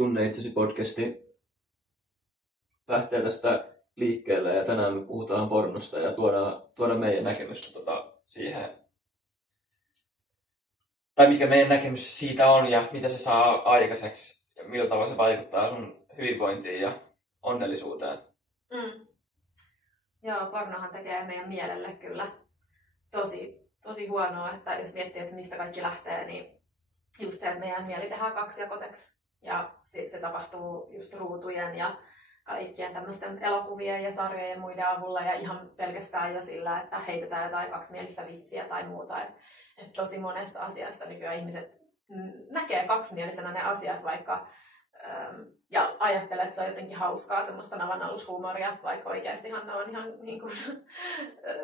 Tunne itsesi podcasti lähtee tästä liikkeelle ja tänään me puhutaan pornosta ja tuodaan meidän näkemystä siihen. Tai mikä meidän näkemys siitä on ja mitä se saa aikaiseksi ja millä tavalla se vaikuttaa sun hyvinvointiin ja onnellisuuteen. Joo, pornohan tekee meidän mielelle kyllä tosi huonoa, että jos miettii, että mistä kaikki lähtee, niin just se, että meidän mieli tehdään kaksijakoiseksi. Ja sitten se tapahtuu just ruutujen ja kaikkien tämmöisten elokuvien ja sarjojen ja muiden avulla ja ihan pelkästään jo sillä, että heitetään jotain kaksimielistä vitsiä tai muuta. Et tosi monesta asiasta nykyään ihmiset näkee kaksimielisenä ne asiat vaikka ja ajattelee, että se on jotenkin hauskaa semmoista navanallushuumoria, vaikka oikeastihan ne on ihan niin kuin,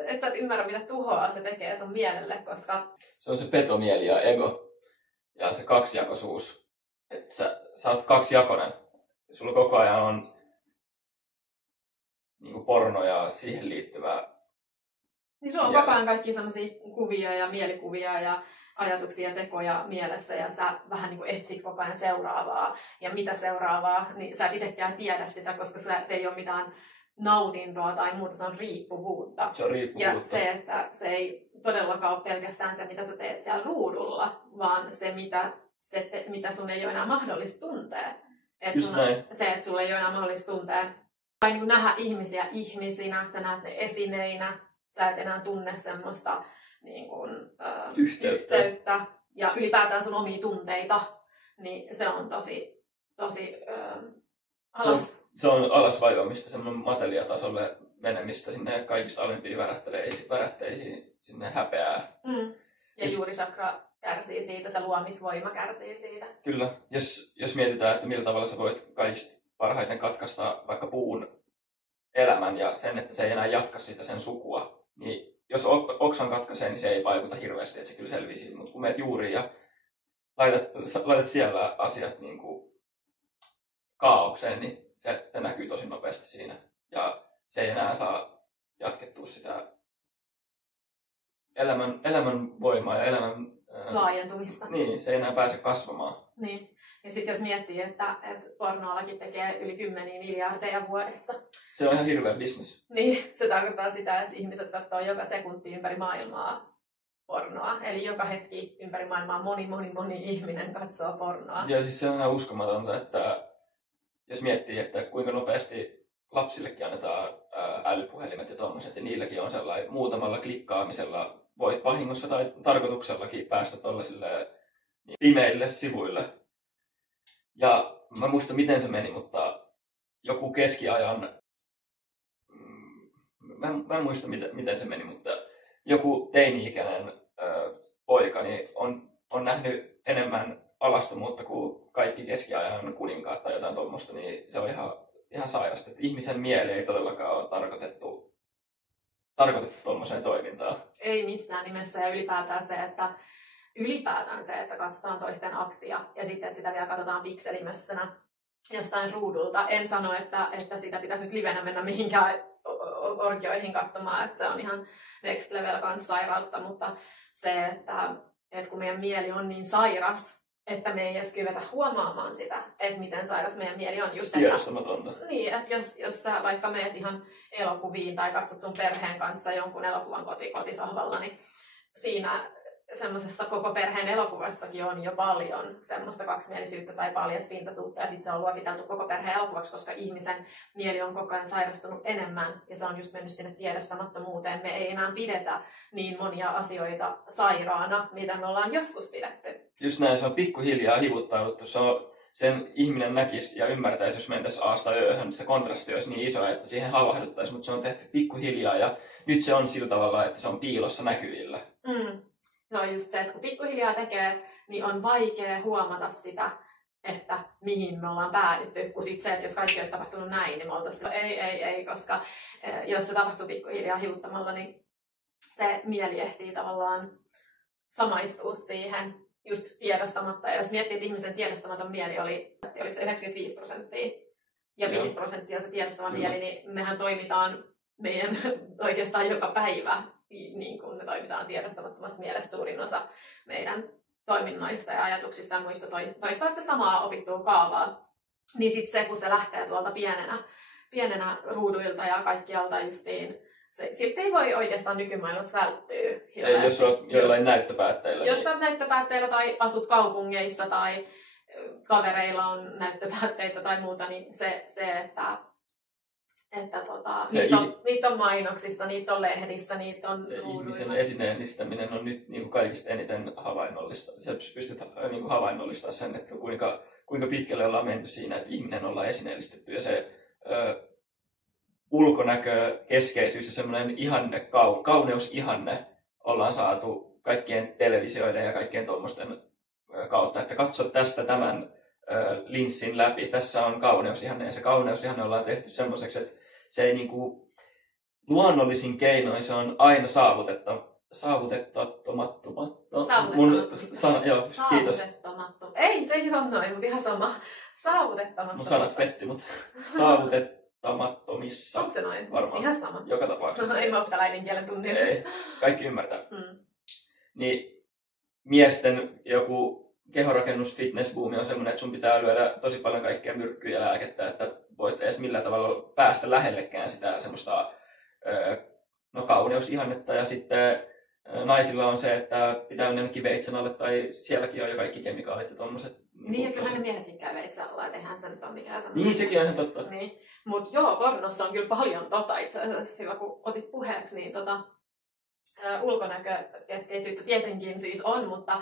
että sä et ymmärrä mitä tuhoa se tekee sun mielelle, koska se on se petomieli ja ego ja se kaksijakoisuus, että sä oot kaksijakoinen. Sulla koko ajan on niin kuin porno ja siihen liittyvää. Niin sulla on koko ajan kaikki sellaisia kuvia ja mielikuvia ja ajatuksia ja tekoja mielessä ja sä vähän niin kuin etsit koko ajan seuraavaa. Ja mitä seuraavaa, niin sä et itsekään tiedä sitä, koska se ei ole mitään nautintoa tai muuta, se on riippuvuutta. Se on riippuvuutta. Ja se, että se ei todellakaan ole pelkästään se, mitä sä teet siellä ruudulla, vaan se, mitä sun ei ole enää mahdollista tuntea. Se, että sulla ei ole enää mahdollista tuntea tai niin kuin nähdä ihmisiä ihmisinä, sä näet ne esineinä, sä et enää tunne semmoista niin kuin, yhteyttä ja ylipäätään sun omia tunteita, niin se on tosi alas. Se on alasvajoamista, semmoinen mateliatasolle menemistä sinne kaikista alempiin värähteihin, sinne häpeää. Ja juurisakra kärsii siitä, se luomisvoima kärsii siitä. Kyllä, jos mietitään, että millä tavalla sä voit kaikista parhaiten katkaista vaikka puun elämän ja sen, että se ei enää jatka sitä sen sukua, niin jos oksan katkaisee, niin se ei vaikuta hirveästi, että se kyllä selviää siitä. Mutta kun menet juuriin ja laitat siellä asiat niin kuin kaaukseen, niin se näkyy tosi nopeasti siinä. Ja se ei enää saa jatkettua sitä elämän voimaa ja elämän laajentumista. Niin, se ei enää pääse kasvamaan. Niin. Ja sitten jos miettii, että pornoallakin tekee yli 10 miljardeja vuodessa. Se on ihan hirveä bisnes. Niin, se tarkoittaa sitä, että ihmiset katsoo joka sekunti ympäri maailmaa pornoa. Eli joka hetki ympäri maailmaa moni ihminen katsoo pornoa. Ja siis se on ihan uskomatonta, että jos miettii, että kuinka nopeasti lapsillekin annetaan älypuhelimet ja tommoset, ja niilläkin on sellainen muutamalla klikkaamisella voit vahingossa tai tarkoituksellakin päästä tuollaisille pimeille sivuille. Ja mä muistan miten se meni, mutta joku keskiajan, mä en muista miten se meni, mutta joku teini-ikäinen poika niin on nähnyt enemmän alastomuutta kuin kaikki keskiajan kuninkaat tai jotain tuommoista, niin se on ihan sairasta. Että ihmisen mieli ei todellakaan ole tarkoitettu tuommoiseen toimintaan. Ei missään nimessä ja ylipäätään se, että katsotaan toisten aktia ja sitten, että sitä vielä katsotaan pikselimössönä jostain ruudulta. En sano, että sitä pitäisi nyt livenä mennä mihinkään orgioihin katsomaan, että se on ihan next level kanssa sairautta, mutta se, että kun meidän mieli on niin sairas, että me ei edes kyetä huomaamaan sitä, että miten sairas meidän mieli on. Just tiedostamatonta. Niin, että jos sä vaikka meet ihan elokuviin tai katsot sun perheen kanssa jonkun elokuvan kotisohvalla, niin siinä semmoisessa koko perheen elokuvassakin on jo paljon semmoista kaksimielisyyttä tai paljaspintaisuutta, ja sitten se on luokiteltu koko perheen elokuvaksi, koska ihmisen mieli on koko ajan sairastunut enemmän, ja se on just mennyt sinne tiedostamattomuuteen. Me ei enää pidetä niin monia asioita sairaana, mitä me ollaan joskus pidetty. Just näin, se on pikkuhiljaa hivuttauduttu. Sen ihminen näkisi ja ymmärtäisi, jos mentäisiin A:sta Ö:hön, se kontrasti olisi niin iso, että siihen havahduttaisiin, mutta se on tehty pikkuhiljaa, ja nyt se on sillä tavalla, että se on piilossa näkyvillä. Se on just se, että kun pikkuhiljaa tekee, niin on vaikea huomata sitä, että mihin me ollaan päädytty. Kun sit se, että jos kaikki olisi tapahtunut näin, niin me oltaisiin ei, koska jos se tapahtuu pikkuhiljaa hivuttamalla, niin se mieli ehtii tavallaan samaistua siihen just tiedostamatta. Ja jos miettii, että ihmisen tiedostamaton mieli oliko se 95% ja 5% on se tiedostama mieli, niin mehän toimitaan meidän oikeastaan joka päivä. Niin kuin me toimitaan tiedostamattomasta mielestä suurin osa meidän toiminnoista ja ajatuksista ja muista toistaa sitä samaa opittua kaavaa. Niin sit se, kun se lähtee tuolta pienenä ruuduilta ja kaikkialta justiin, siltä ei voi oikeastaan nykymaailmassa välttyä hirveästi. Ei, jos olet jollain näyttöpäätteillä. Jos olet näyttöpäätteillä tai asut kaupungeissa tai kavereilla on näyttöpäätteitä tai muuta, niin niitä on mainoksissa, niitä on lehdissä, niitä on se ihmisen esineellistäminen on nyt niin kuin kaikista eniten havainnollista. Sä pystyt niin kuin havainnollistamaan sen, että kuinka pitkälle ollaan menty siinä, että ihminen ollaan esineellistetty ja se ulkonäkö, keskeisyys ja semmoinen ihanne, kauneusihanne ollaan saatu kaikkien televisioiden ja kaikkien tuommoisten kautta, että katso tästä tämän linssin läpi, tässä on kauneusihanne ja se kauneusihanne ollaan tehty semmoiseksi, että se ei niinku luonnollisin keinoin, se on aina saavutettamatto. Kiitos. Ei, se ei ole noin, mutta ihan sama. Saavutettamattomissa. Mun sanat petti, mutta saavutettamattomissa. Onko se noin? Varmaan. Ihan sama. Joka tapauksessa. No, en mä ole äidinkielen tunnilla. Ei, kaikki ymmärtää. Niin miesten joku kehorakennus fitnessbuumi on semmoinen, että sun pitää lyödä tosi paljon kaikkea myrkkyä ja lääkettä, että voit edes millään tavalla päästä lähellekään sitä semmoista kauneusihannetta. Ja sitten naisilla on se, että pitää mennä veitsen alle tai sielläkin on jo kaikki kemikaalit ja tommoset. Niin, ja kyllähän ne miehetkin käy veitsen alla, et eihän se nyt ole mikään semmoinen. Niin, sekin on ihan totta. Niin. Mut joo, pornossa on kyllä paljon itse asiassa, hyvä kun otit puheeksi, niin ulkonäkökeskeisyyttä tietenkin siis on, mutta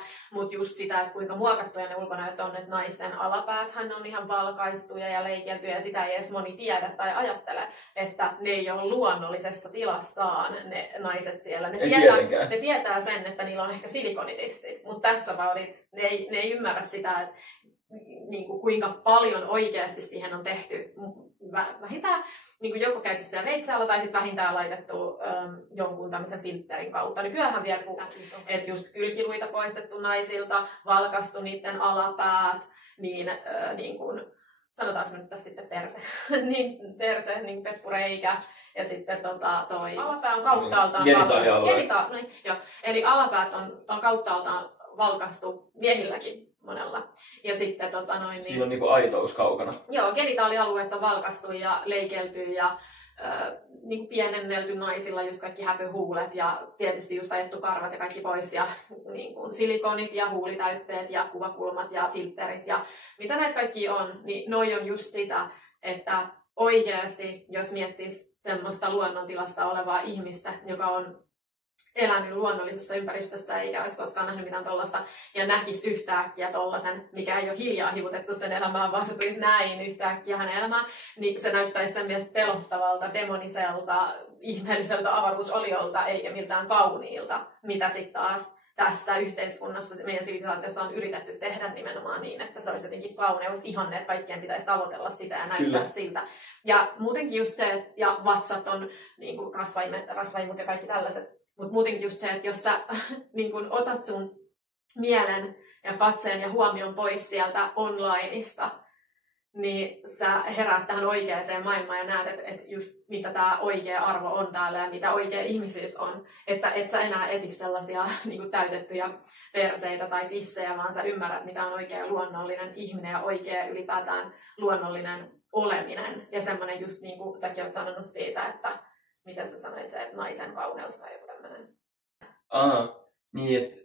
just sitä, että kuinka muokattuja ne ulkonäöt on, että naisten alapääthän on ihan valkaistuja ja leikeltyjä ja sitä ei edes moni tiedä tai ajattele, että ne ei ole luonnollisessa tilassaan ne naiset siellä. Ne tietää sen, että niillä on ehkä silikonitissit, mutta that's about it. Ne ei ymmärrä sitä, että niin kuin kuinka paljon oikeasti siihen on tehty vähintään niin joko käyty siellä veitsealla tai sitten vähintään laitettu jonkun tämmöisen filterin kautta. Nykyäänhän vielä, että just kylkiluita poistettu naisilta, valkastu niiden alapäät, niin kuin, sanotaanko nyt tässä sitten perse, niin peppureikä ja sitten toi alapää on kauttaaltaan valkastu. Eli alapäät on kauttaaltaan valkastu miehilläkin monella. Ja sitten siinä on niinku aitous kaukana. Joo, genitaalialueet on valkastu ja leikelty ja niinku pienennelty naisilla just kaikki häpyhuulet ja tietysti just ajettu karvat ja kaikki pois ja niinku silikonit ja huulitäytteet ja kuvakulmat ja filterit ja mitä näitä kaikki on, niin noi on just sitä, että oikeasti jos miettis semmoista luonnontilassa olevaa ihmistä, joka on elänyt luonnollisessa ympäristössä eikä olisi koskaan nähnyt mitään tollaista ja näkisi yhtäkkiä tollasen, mikä ei ole hiljaa hivutettu sen elämään, vaan se tulisi näin yhtäkkiä hänen elämään, niin se näyttäisi sen mielestä pelottavalta, demoniselta, ihmeelliseltä avaruusoliolta eikä miltään kauniilta, mitä sitten taas tässä yhteiskunnassa meidän sivilisaatiossa on yritetty tehdä nimenomaan niin, että se olisi jotenkin kauneusihanne, että kaikkien pitäisi tavoitella sitä ja näyttää siltä. Ja muutenkin just se, että ja vatsat on niin kuin rasvaimut ja kaikki tällaiset. Mutta muutenkin just se, että jos sä niin kun otat sun mielen ja katseen ja huomion pois sieltä onlineista, niin sä heräät tähän oikeaan maailmaan ja näet, että just mitä tämä oikea arvo on täällä ja mitä oikea ihmisyys on. Että et sä enää eti sellaisia niin kun täytettyjä perseitä tai tissejä, vaan sä ymmärrät, mitä on oikea luonnollinen ihminen ja oikea ylipäätään luonnollinen oleminen. Ja semmoinen just niin kuin säkin oot sanonut siitä, että mitä sä sanoit se, että naisen kauneus tai joku tämmöinen? Niin, että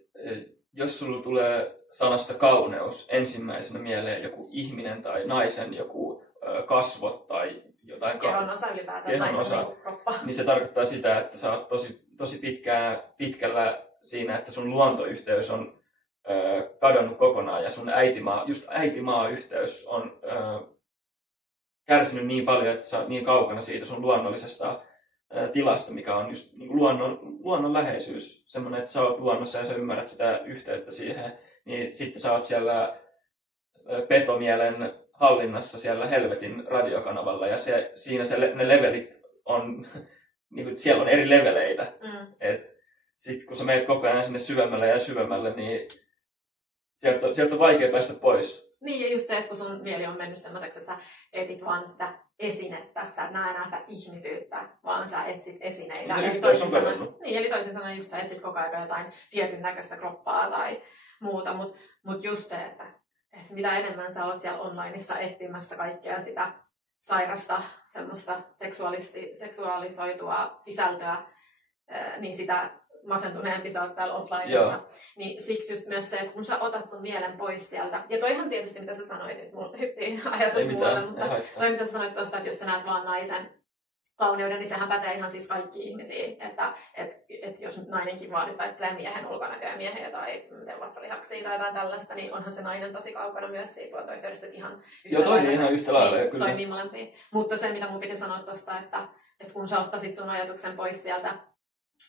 jos sulla tulee sanasta kauneus ensimmäisenä mieleen joku ihminen tai naisen joku kasvot tai jotain kehonosa ylipäätään, naisen kroppa. Niin se tarkoittaa sitä, että sä oot tosi pitkällä siinä, että sun luontoyhteys on kadonnut kokonaan ja sun äitimaa-yhteys on kärsinyt niin paljon, että sä oot niin kaukana siitä sun luonnollisesta tilasta, mikä on just niin luonnon läheisyys. Semmoinen, että sä oot luonnossa ja sä ymmärrät sitä yhteyttä siihen, niin sitten sä oot siellä petomielen hallinnassa siellä helvetin radiokanavalla ja ne levelit on, niin kuin, siellä on eri leveleitä. Sitten kun sä meet koko ajan sinne syvemmälle ja syvemmälle, niin sieltä on vaikea päästä pois. Niin, ja just se, että kun sun mieli on mennyt semmoiseksi, että sä etit vaan sitä esinettä, sä et näe enää sitä ihmisyyttä, vaan sä etsit esineitä. Se yhteys on kadonnut. Niin, eli toisin sanoen just sä etsit koko ajan jotain tietyn näköistä kroppaa tai muuta, mut just se, että että mitä enemmän sä oot siellä onlineissa etsimässä kaikkea sitä sairasta, semmoista seksuaalisoitua sisältöä, niin sitä masentuneempi sä oot täällä offlineissa. Niin siksi just myös se, että kun sä otat sun mielen pois sieltä, ja toihan tietysti mitä sä sanoit, että mulla hyppii ajatus muualle, mutta toi mitä sä sanoit tuosta, että jos sä näet vaan naisen kauneuden, niin sehän pätee ihan siis kaikkiin ihmisiin, että jos nainenkin vaan nyt ajattelee miehen ulkonäköä, miehen tai vatsalihaksia tai jotain tällaista, niin onhan se nainen tosi kaukana myös siitä luontoyhteydestä ihan yhtä lailla, niin, kyllä. Toimii molempiin. Mutta se, mitä mun piti sanoa tuosta, että kun sä ottaisit sun ajatuksen pois sieltä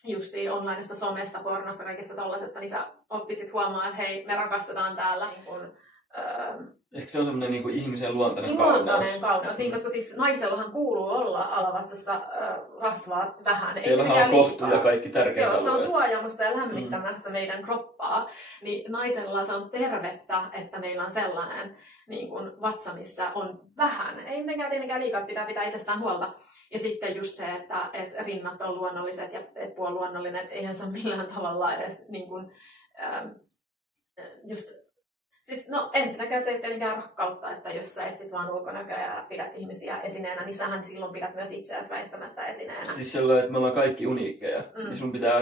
justiin onlineista, somesta, pornosta, kaikesta tollasesta, niin sä oppisit huomaa, että hei, me rakastetaan täällä niin kun, ehkä se on semmoinen niin kuin ihmisen luontainen niin kauneus. Niin, koska siis naisellahan kuuluu olla alavatsassa rasvaa vähän. Siellähän on kohtu ja kaikki tärkeät alueet. Se on suojaamassa ja lämmittämässä meidän kroppaa. Niin naisella se on tervettä, että meillä on sellainen niin kuin vatsa, missä on vähän. Ei mitenkään tietenkään liikaa, pitää itsestään huolta. Ja sitten just se, että rinnat on luonnolliset ja puu on luonnollinen. Eihän se ole millään tavalla edes niin kuin, just... Siis no ensinnäkään se ei tietenkään rakkautta, että jos sä etsit vaan ulkonäköä ja pidät ihmisiä esineenä, niin sähän silloin pidät myös itseäsi väistämättä esineenä. Siis sellainen, että me ollaan kaikki uniikkeja, niin sun pitää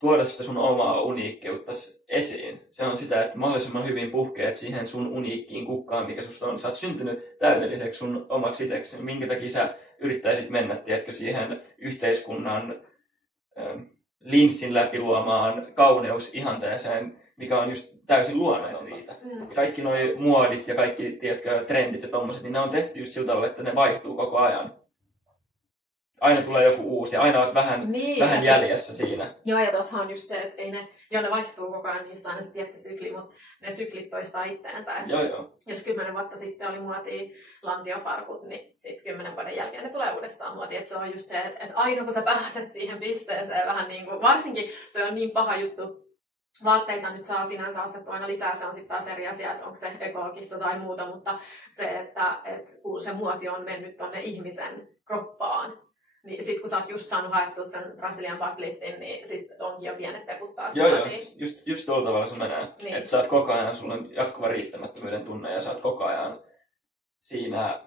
tuoda sitä sun omaa uniikkeutta esiin. Se on sitä, että mahdollisimman hyvin puhkeet siihen sun uniikkiin kukkaan, mikä susta on. Sä oot syntynyt täydelliseksi sun omaksi itseksi. Minkä takia sä yrittäisit mennä, tiedätkö, siihen yhteiskunnan linssin läpi luomaan kauneusihanteeseen, mikä on just täysin luonnotonta. Kaikki nuo muodit ja kaikki, tiedätkö, trendit ja tommoset, niin ne on tehty just sillä tavalla, että ne vaihtuu koko ajan. Aina tulee joku uusi ja aina olet vähän jäljessä siinä. Joo, ja tuossa on just se, että ei ne vaihtuu koko ajan, niissä on aina se tietty sykli, mutta ne syklit toistaa itteensä. Joo. Jos 10 vuotta sitten oli muotia lantiofarkut, niin sitten 10 vuoden jälkeen se tulee uudestaan muotia. Että se on just se, että aina kun sä pääset siihen pisteeseen vähän niin kuin, varsinkin toi on niin paha juttu, vaatteita nyt saa sinänsä ostettua aina lisää, se on sitten taas eri asia, että onko se ekologista tai muuta, mutta se, että kun se muoti on mennyt tonne ihmisen kroppaan, niin sitten kun sä oot just saanut haettua sen Brazilian butt liftin, niin sitten onkin jo pienet peput taas. Joo, just tuolla tavalla se menee. Niin. Että sä oot koko ajan, sulla on jatkuva riittämättömyyden tunne ja sä oot koko ajan siinä,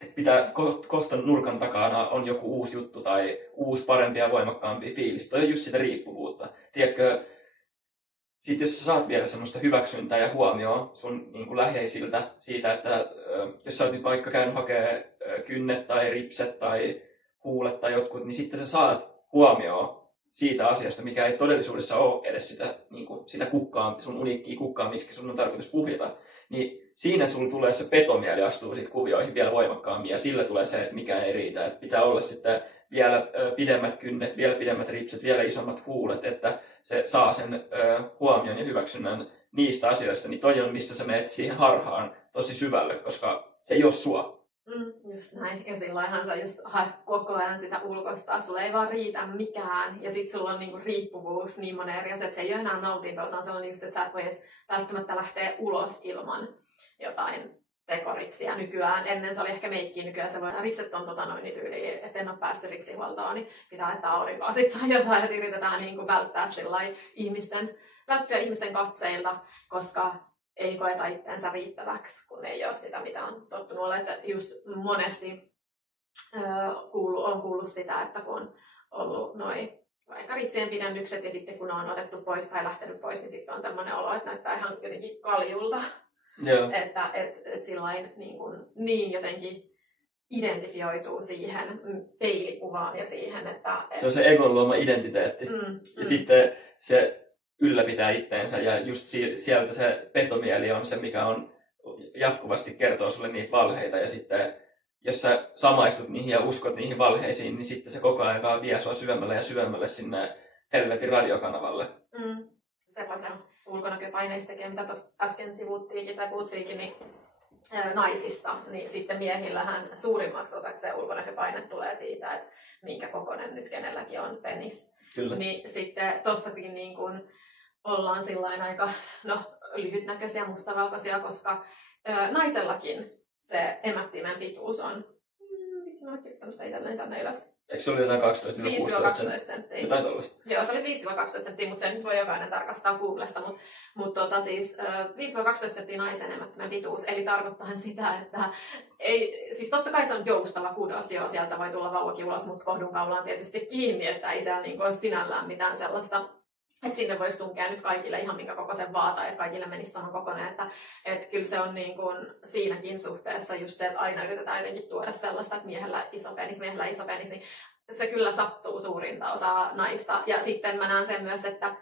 että pitää kohta nurkan takana on joku uusi juttu tai uusi parempi ja voimakkaampi fiilis. Toi on just sitä riippuvuutta. Tiedätkö, sitten jos sä saat vielä semmoista hyväksyntää ja huomioon sun niin kuin läheisiltä siitä, että jos sä oot nyt vaikka käynyt hakemaan kynnet tai ripset tai huulet tai jotkut, niin sitten sä saat huomioon siitä asiasta, mikä ei todellisuudessa ole edes sitä, niin kuin, sitä kukkaa, sun uniikkiä kukkaa, miksi sun on tarkoitus puhjata. Niin siinä sulla tulee se petomieli astuu sit kuvioihin vielä voimakkaammin ja sillä tulee se, että mikään ei riitä. Että pitää olla sitten vielä pidemmät kynnet, vielä pidemmät ripset, vielä isommat huulet, että se saa sen huomion ja hyväksynnän niistä asioista. Niin toi on, missä sä menet siihen harhaan tosi syvälle, koska se ei ole sua. Just näin. Ja silloinhan sä just haet koko ajan sitä ulkosta. Sulla ei vaan riitä mikään. Ja sit sulla on niinku riippuvuus niin monen eri asia, että se ei ole enää nautintoa. Se on sellainen just, että sä et voi edes välttämättä lähteä ulos ilman jotain tekoripsiä nykyään. Ennen se oli ehkä meikkiä, nykyään se voi rikset on tyyliin, että en ole päässyt riksihuoltoon, niin pitää laittaa aurinkoa sitten jotain, että yritetään niinku välttää välttyä ihmisten katseilta, koska ei koeta itseensä riittäväksi, kun ei ole sitä, mitä on tottunut olla. Että just monesti on kuullut sitä, että kun on ollut vaikka ritsien pidennykset ja sitten kun on otettu pois tai lähtenyt pois, niin sitten on semmoinen olo, että näyttää ihan jotenkin kaljulta. Joo. Että sillain niin jotenkin identifioituu siihen peilikuvaan ja siihen, että... Se on se egon luoma identiteetti. Ja sitten se ylläpitää itteensä ja just sieltä se petomieli on se, mikä on jatkuvasti kertoo sulle niitä valheita ja sitten jos sä samaistut niihin ja uskot niihin valheisiin, niin sitten se koko ajan vaan vie sua syvemmälle ja syvemmälle sinne helvetin radiokanavalle. Sepä se ulkonäköpaineista tekee, mitä tuossa äsken puhuttiinkin, niin naisista, niin sitten miehillähän suurimmaksi osaksi se ulkonäköpaine tulee siitä, että minkä kokoinen nyt kenelläkin on penis. Kyllä. Niin sitten tostakin niin kun ollaan sillain aika lyhytnäköisiä mustavalkoisia, koska naisellakin se emättimen pituus on Vitsi, mä oon kirjoittanut sitä itselleen tänne ylös. Eikö se oli jotain 5-12 senttiä. Jotain tollaista. Joo, se oli 5-12 senttiä, mutta sen voi jokainen tarkastaa Googlesta. Mutta siis 5-12 senttiä naisen emättömän pituus, eli tarkoittaa sitä, että ei, siis totta kai se on joustava kudos, joo, sieltä voi tulla vauvakin ulos, mutta kohdunkaula on tietysti kiinni, että ei siellä niin ole sinällään mitään sellaista, että sinne voisi tunkea nyt kaikille ihan minkä kokoisen vaata, että kaikille menisi saman kokoinen, että kyllä se on niin kuin siinäkin suhteessa just se, että aina yritetään jotenkin tuoda sellaista, että miehellä iso penis, niin se kyllä sattuu suurinta osaa naista. Ja sitten mä näen sen myös, että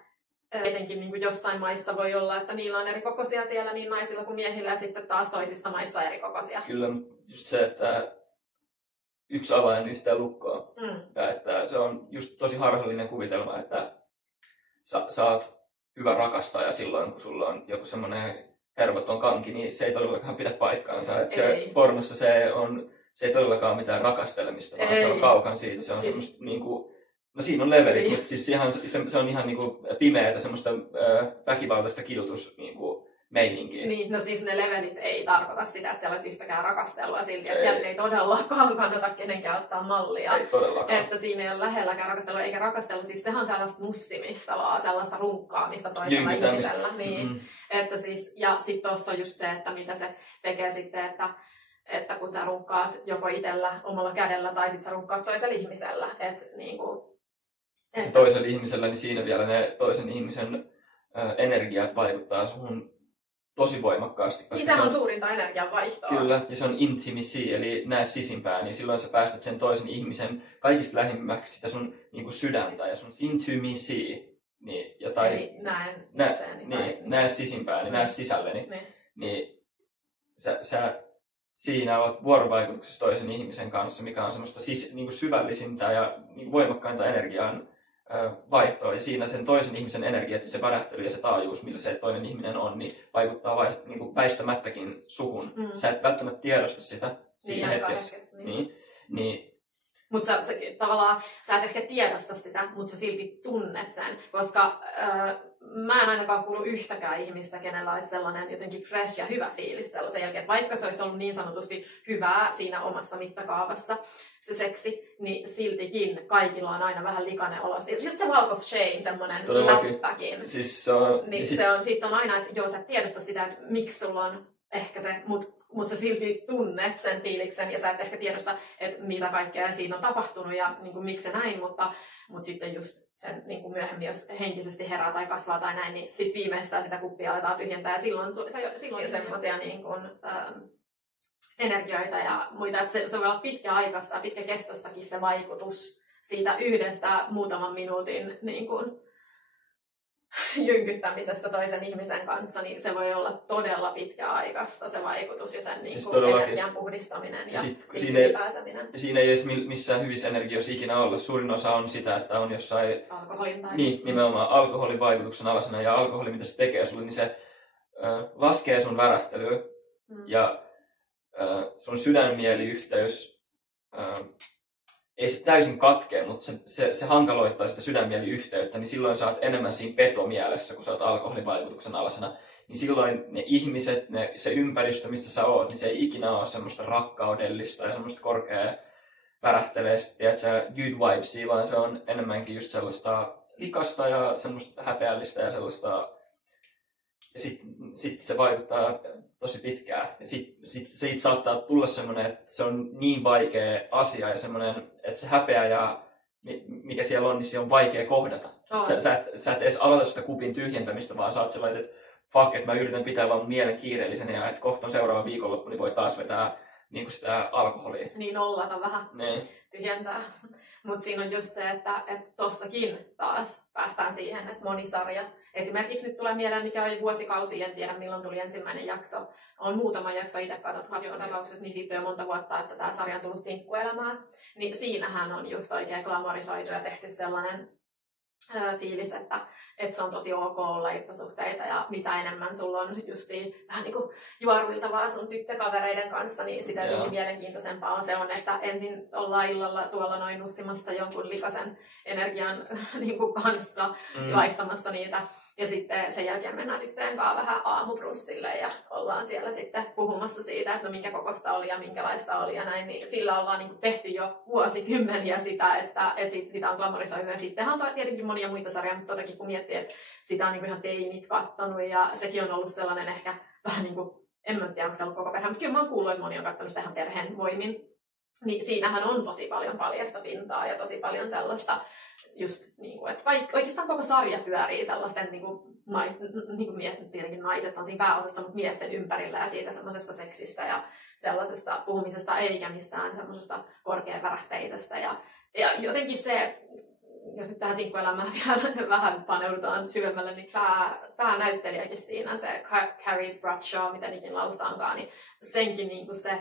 etenkin niin kuin jossain maissa voi olla, että niillä on eri kokoisia siellä niin naisilla kuin miehillä, ja sitten taas toisissa maissa eri kokoisia. Kyllä, just se, että yksi avain yhteen lukkoon. Ja että se on just tosi harhallinen kuvitelma, että sä oot hyvä rakastaja silloin, kun sulla on joku semmoinen kärvoton kanki, niin se ei todellakaan pidä paikkaansa. Että se, pornossa se ei todellakaan mitään rakastelemista, vaan se on kaukana siitä. Se on siis semmoista niinku, no siinä on levelit, mutta siis se on ihan niinku pimeätä semmoista väkivaltaista kidutus niinku meininkiä. Niin, no siis ne levelit ei tarkoita sitä, että siellä olisi yhtäkään rakastelua silti, että siellä ei todellakaan kannata kenenkään ottaa mallia. Ei todellakaan. Että siinä ei ole lähelläkään rakastelua, eikä rakastelu, siis sehän on sellaista nussimista, vaan sellaista runkkaamista toisella ihmisellä. Niin, että siis, ja sitten tuossa on just se, että mitä se tekee sitten, että kun sä runkkaat joko itsellä omalla kädellä tai sitten sä runkkaat toisella ihmisellä. Se toisella ihmisellä, niin siinä vielä ne toisen ihmisen energiat vaikuttaa suhun tosi voimakkaasti. Koska se on suurinta energian vaihtoa. Kyllä, ja se on intimacy, eli näe sisimpää, niin silloin sä päästät sen toisen ihmisen kaikista lähimmäksi sitä sun niin sydäntä ja sun intimacy. Niin, eli näe sisimpää, niin näe sisälleni. Niin sä siinä olet vuorovaikutuksessa toisen ihmisen kanssa, mikä on semmoista niin syvällisintä ja niin voimakkainta energian vaihtoa. Ja siinä sen toisen ihmisen energia, se värähtely ja se taajuus, millä se toinen ihminen on, niin vaikuttaa niin väistämättäkin suhun. Sä et välttämättä tiedosta sitä siinä hetkessä. Mutta tavallaan sä et ehkä tiedosta sitä, mutta sä silti tunnet sen, koska mä en ainakaan kuulu yhtäkään ihmistä, kenellä olisi sellainen jotenkin fresh ja hyvä fiilis sellaisen jälkeen, että vaikka se olisi ollut niin sanotusti hyvää siinä omassa mittakaavassa se seksi, niin siltikin kaikilla on aina vähän likainen olo. Just se walk of shame, semmoinen läppäkin. Siis sit on aina, että joo, sä et tiedosta sitä, että miksi sulla on ehkä se, mutta sä silti tunnet sen fiiliksen ja sä et ehkä tiedosta, että mitä kaikkea siinä on tapahtunut ja niin kuin, miksi se näin, mutta sitten just sen niin kuin myöhemmin, jos henkisesti herää tai kasvaa tai näin, niin sitten viimeistään sitä kuppia aletaan tyhjentää ja silloin semmoisia niin kuin, energioita ja muita, että se voi olla pitkäkestoistakin se vaikutus siitä yhdestä muutaman minuutin niin kuin, jynkyttämisestä toisen ihmisen kanssa, niin se voi olla todella pitkäaikaista se vaikutus ja sen siis niin energian puhdistaminen ja siihen pääseminen. Siinä ei edes missään hyvissä energioissa ikinä olla. Suurin osa on sitä, että on jossain niin, nimenomaan alkoholin vaikutuksen alasena ja alkoholi, mitä se tekee sulle, niin se laskee sun värähtelyä ja sun sydänmieliyhteys ei se täysin katkee, mutta se hankaloittaa sitä sydänmieliyhteyttä, niin silloin sä oot enemmän siinä petomielessä, kun sä oot alkoholin vaikutuksen alasena. Niin silloin ne ihmiset, se ympäristö, missä sä oot, niin se ei ikinä ole semmoista rakkaudellista ja semmoista korkea värähteleistä, tiedätkö, good vibesia, vaan se on enemmänkin just sellaista likasta ja semmoista häpeällistä ja sellaista. Ja sit se vaikuttaa tosi pitkään. Ja siitä saattaa tulla semmoinen, että se on niin vaikea asia ja semmoinen, että se häpeä ja mikä siellä on, niin se on vaikea kohdata. Sä et edes aloita sitä kupin tyhjentämistä, vaan sä oot sellainen, että fuck, että mä yritän pitää vaan mun mielen kiireellisenä ja että kohta on seuraava viikonloppu, niin voi taas vetää niin kuin sitä alkoholia. Niin nollata vähän, tyhjentää. Mutta siinä on just se, että tossakin taas päästään siihen, että monisarja. Esimerkiksi nyt tulee mieleen, mikä oli vuosikausi, en tiedä milloin tuli ensimmäinen jakso. On muutama jakso itse katsottu joka tapauksessa, niin siitä on jo monta vuotta, että tämä sarja on tullut sinkkuelämään. Niin siinähän on just oikein glamorisoitu ja tehty sellainen fiilis, että se on tosi ok olla irtosuhteita ja mitä enemmän sulla on justiin vähän niin kuin juoruiltavaa sun tyttökavereiden kanssa, niin sitä jotenkin mielenkiintoisempaa on se on, että ensin ollaan illalla tuolla noin nussimassa jonkun likaisen energian niin kuin kanssa vaihtamassa niitä Ja sitten sen jälkeen mennään tyttöjen kanssa vähän aamubrunssille ja ollaan siellä sitten puhumassa siitä, että no minkä kokosta oli ja minkälaista oli ja näin. Niin sillä ollaan niin tehty jo vuosikymmeniä sitä, että sitä on glamorisoitu. Ja sittenhän on tietenkin monia muita sarjoja, mutta totakin kun miettii, että sitä on niin ihan teinit kattonut ja sekin on ollut sellainen ehkä vähän niin kuin, en mä tiedä onko se ollut koko perhe, mutta kyllä mä oon kuullut, että moni on katsonut sitä ihan perheen voimin. Niin siinähän on tosi paljon paljasta pintaa ja tosi paljon sellaista, just niin kuin, että oikeastaan koko sarja pyörii sellaisten, niin kuin tietenkin naiset on siinä pääosassa, mutta miesten ympärillä ja siitä semmoisesta seksistä ja sellaisesta puhumisesta, eikä mistään semmoisesta korkeavärähteisestä. Ja jotenkin se, jos nyt tähän sinkkuelämään vielä vähän paneudutaan syvemmälle, niin päänäyttelijäkin siinä, se Carrie Bradshaw, miten ikin laustaankaan, niin senkin niin kuin se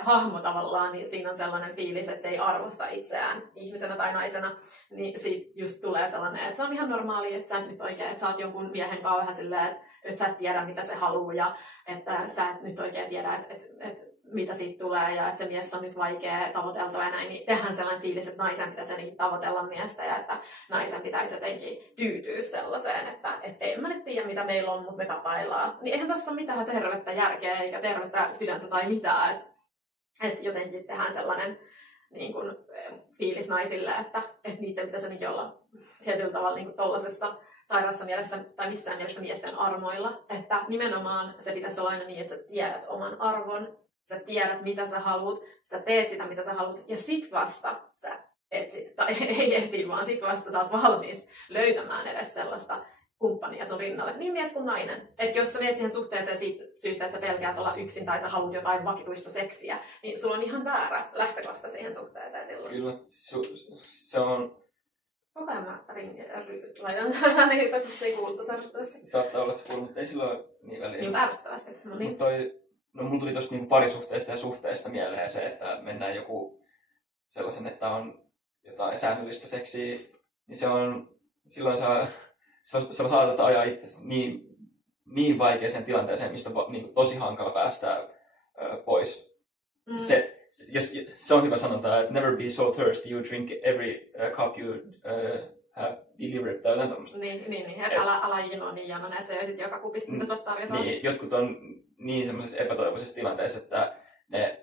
hahmo tavallaan, niin siinä on sellainen fiilis, että se ei arvosta itseään ihmisenä tai naisena, niin siitä just tulee sellainen, että se on ihan normaali, että sä nyt oikein, että sä oot jonkun miehen kanssa vähän silleen, että sä et tiedä mitä se haluaa ja että sä et nyt oikein tiedä, että mitä siitä tulee ja että se mies on nyt vaikea tavoiteltua ja näin, niin tehdään sellainen fiilis, että naisen pitäisi jotenkin tavoitella miestä ja että naisen pitäisi jotenkin tyytyä sellaiseen, että en mä nyt tiedä mitä meillä on, mutta me tapaillaan. Niin eihän tässä ole mitään tervettä järkeä eikä tervettä sydäntä tai mitään, että jotenkin tehdään sellainen niin kuin, fiilis naisille, että niiden pitäisi jotenkin olla tietyllä tavalla niin kuin tollasessa sairaassa mielessä tai missään mielessä miesten armoilla, että nimenomaan se pitäisi olla aina niin, että sä tiedät oman arvon, sä tiedät, mitä sä haluat, sä teet sitä, mitä sä haluat, ja sit vasta sä etsit, tai ei eti, vaan sit vasta sä oot valmis löytämään edes sellaista kumppania sun rinnalle, niin mies kuin nainen. Että jos sä menet siihen suhteeseen siitä syystä, että sä pelkäät olla yksin tai sä haluat jotain vakituista seksiä, niin sulla on ihan väärä lähtökohta siihen suhteeseen silloin. Kyllä, se on... Koko ajan mä laitan tämän, niin toki se ei kuulu tuossa ärsyttävästi. Saattaa olla, että se kuuluu, mutta ei silloin niin väliä. Niin ärsyttävästi, no niin. No mun tuli tosta niinku parisuhteista ja suhteista mieleen se, että mennään joku sellaisen, että on jotain säännöllistä seksiä, niin se on, silloin sä saatat ajaa itse niin vaikeaseen tilanteeseen, mistä on niin tosi hankala päästä pois. Mm. Se on hyvä sanonta, että never be so thirsty, you drink every cup you have delivered, tai jotain tommoista. Niin. Älä jino niin janonen, että se joisit joka kupista, mitä sä tarjotaan. Niin, jotkut on niin semmoisessa epätoivoisessa tilanteessa, että ne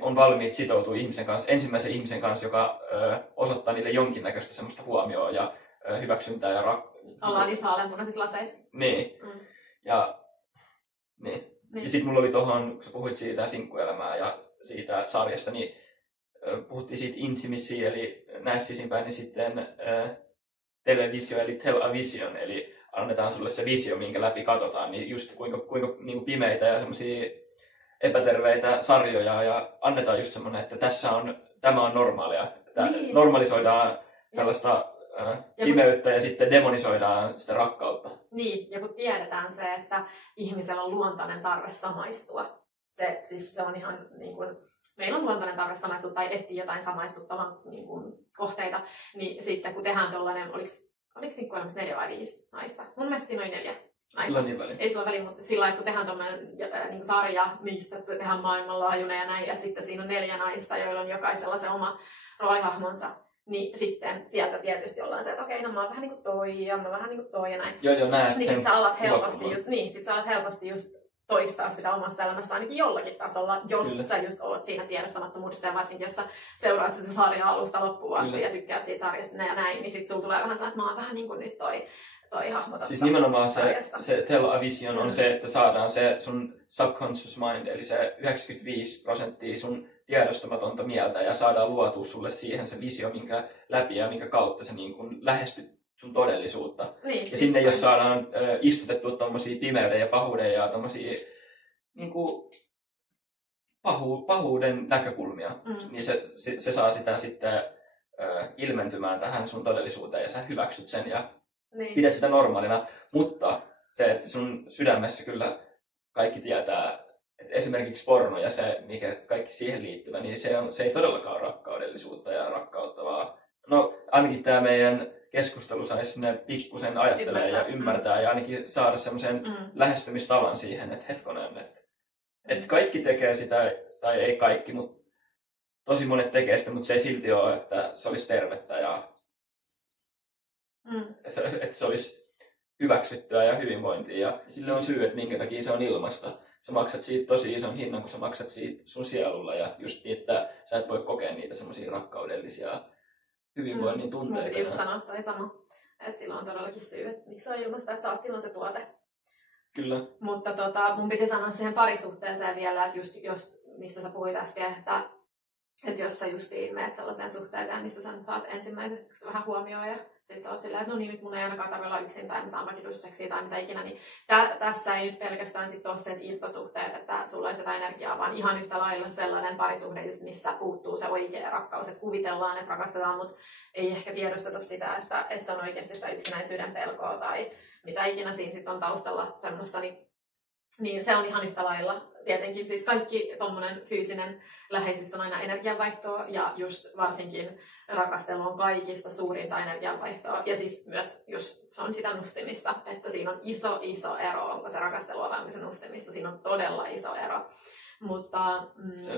on valmiit sitoutua ensimmäisen ihmisen kanssa, joka osoittaa niille jonkinnäköistä semmoista huomioon ja hyväksyntää ja ollaan niissä alempunaisissa laseissa. Niin. Mm. Ja sitten mulla oli tohon, kun sä puhuit siitä sinkkuelämää ja siitä sarjasta, niin puhuttiin siitä intimacy, eli näissä sisimpäin, niin sitten televisio, eli tell a vision, eli annetaan sulle se visio, minkä läpi katsotaan, niin just kuinka niin kuin pimeitä ja semmoisia epäterveitä sarjoja, ja annetaan just semmoinen, että tämä on normaalia. Niin. Normalisoidaan sellaista pimeyttä ja sitten demonisoidaan sitä rakkautta. Niin, ja kun tiedetään se, että ihmisellä on luontainen tarve samaistua. Se on ihan niin kuin, meillä on luontainen tarve samaistua tai etsiä jotain samaistuttavan niin kuin, kohteita, niin sitten kun tehdään tollainen, oliko sinkkuelämässä 4 vai 5 naista? Mun mielestä siinä oli 4 naista. Sillä on niin väliä. Ei sillä ole väliä, mutta sillä lailla, kun tehdään tommoinen niin sarja, mistä tehdään maailmanlaajuinen ja näin, ja sitten siinä on 4 naista, joilla on jokaisella se oma roolihahmonsa, niin sitten sieltä tietysti ollaan se, että okei, no mä oon vähän niinku toi ja mä vähän niinku toi ja näin. Joo, näet. Niin sit sä alat helposti just toistaa sitä omassa elämässä ainakin jollakin tasolla, jos Kyllä. sä just oot siinä tiedostamattomuudessa ja varsinkin, jos sä seuraat sitä sarjaa alusta loppuun asti ja tykkäät siitä sarjasta ja näin, niin sit sulla tulee vähän sellainen, että mä oon vähän niin kuin nyt toi hahmo tossa. Siis nimenomaan se tell a vision on se, että saadaan se sun subconscious mind, eli se 95% sun tiedostamatonta mieltä ja saadaan luotua sulle siihen se visio, minkä läpi ja minkä kautta sä niin kun lähestyt sun todellisuutta. Niin, ja sinne jos saadaan istutettua tommosia pimeyden ja pahuuden ja tommosia niinku pahuuden näkökulmia, niin se saa sitä sitten ilmentymään tähän sun todellisuuteen ja sä hyväksyt sen ja pidät sitä normaalina. Mutta se, että sun sydämessä kyllä kaikki tietää, että esimerkiksi porno ja se, mikä kaikki siihen liittyvä, niin se ei todellakaan ole rakkaudellisuutta ja rakkauttavaa. No ainakin tämä meidän keskustelu saisi sinne pikkusen ajattelee ja ymmärtää ja ainakin saada semmoisen lähestymistavan siihen, että hetkonen, että kaikki tekee sitä, tai ei kaikki, mutta tosi monet tekee sitä, mutta se ei silti ole, että se olisi tervettä. Ja että se olisi hyväksyttyä ja hyvinvointia. Ja sille on syy, että minkä takia se on ilmasta. Sä maksat siitä tosi ison hinnan, kun sä maksat siitä sun sielulla. Ja just niin, että sä et voi kokea niitä semmoisia rakkaudellisia hyvinvoinnin tunteita. Mutta just sanoa toi sama. Että sillä on todellakin syy, että miksi se on ilmasta, että sä oot silloin se tuote. Kyllä. Mutta mun piti sanoa siihen parisuhteeseen vielä, että just mistä sä puhuit äsken, että jos sä justiin menet sellaiseen suhteeseen, missä sä saat ensimmäiseksi vähän huomioon ja sitten oot silleen, että no niin, nyt mun ei ainakaan tarvitse olla yksin tai mä saan vakituiseksi tai mitä ikinä, niin tässä ei nyt pelkästään sit ole se irtosuhteet, että sulla olisi jotain energiaa, vaan ihan yhtä lailla sellainen parisuhde, just missä puuttuu se oikea rakkaus, että kuvitellaan, että rakastetaan, mutta ei ehkä tiedosteta sitä, että se on oikeasti sitä yksinäisyyden pelkoa tai mitä ikinä siinä sitten on taustalla semmoista, niin se on ihan yhtä lailla. Tietenkin siis kaikki tommonen fyysinen läheisyys on aina energianvaihtoa ja just varsinkin rakastelu on kaikista suurinta energianvaihtoa. Ja siis myös just se on sitä nussimista, että siinä on iso ero, onko se rakastelua vai onko se nussimista. Siinä on todella iso ero. Mutta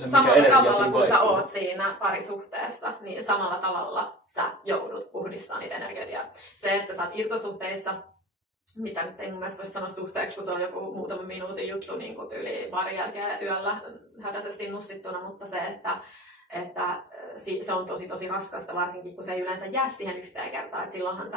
samalla tavalla kun sä oot siinä parisuhteessa, niin samalla tavalla sä joudut puhdistamaan niitä energioita. Ja se, että sä oot irtosuhteissa, mitä nyt ei mun mielestä voisi sanoa suhteeksi, kun se on joku muutaman minuutin juttu niin kuin tyyli baarin jälkeen yöllä hätäisesti nussittuna, mutta se, että se on tosi raskasta, varsinkin kun se ei yleensä jää siihen yhteen kertaan. Et silloinhan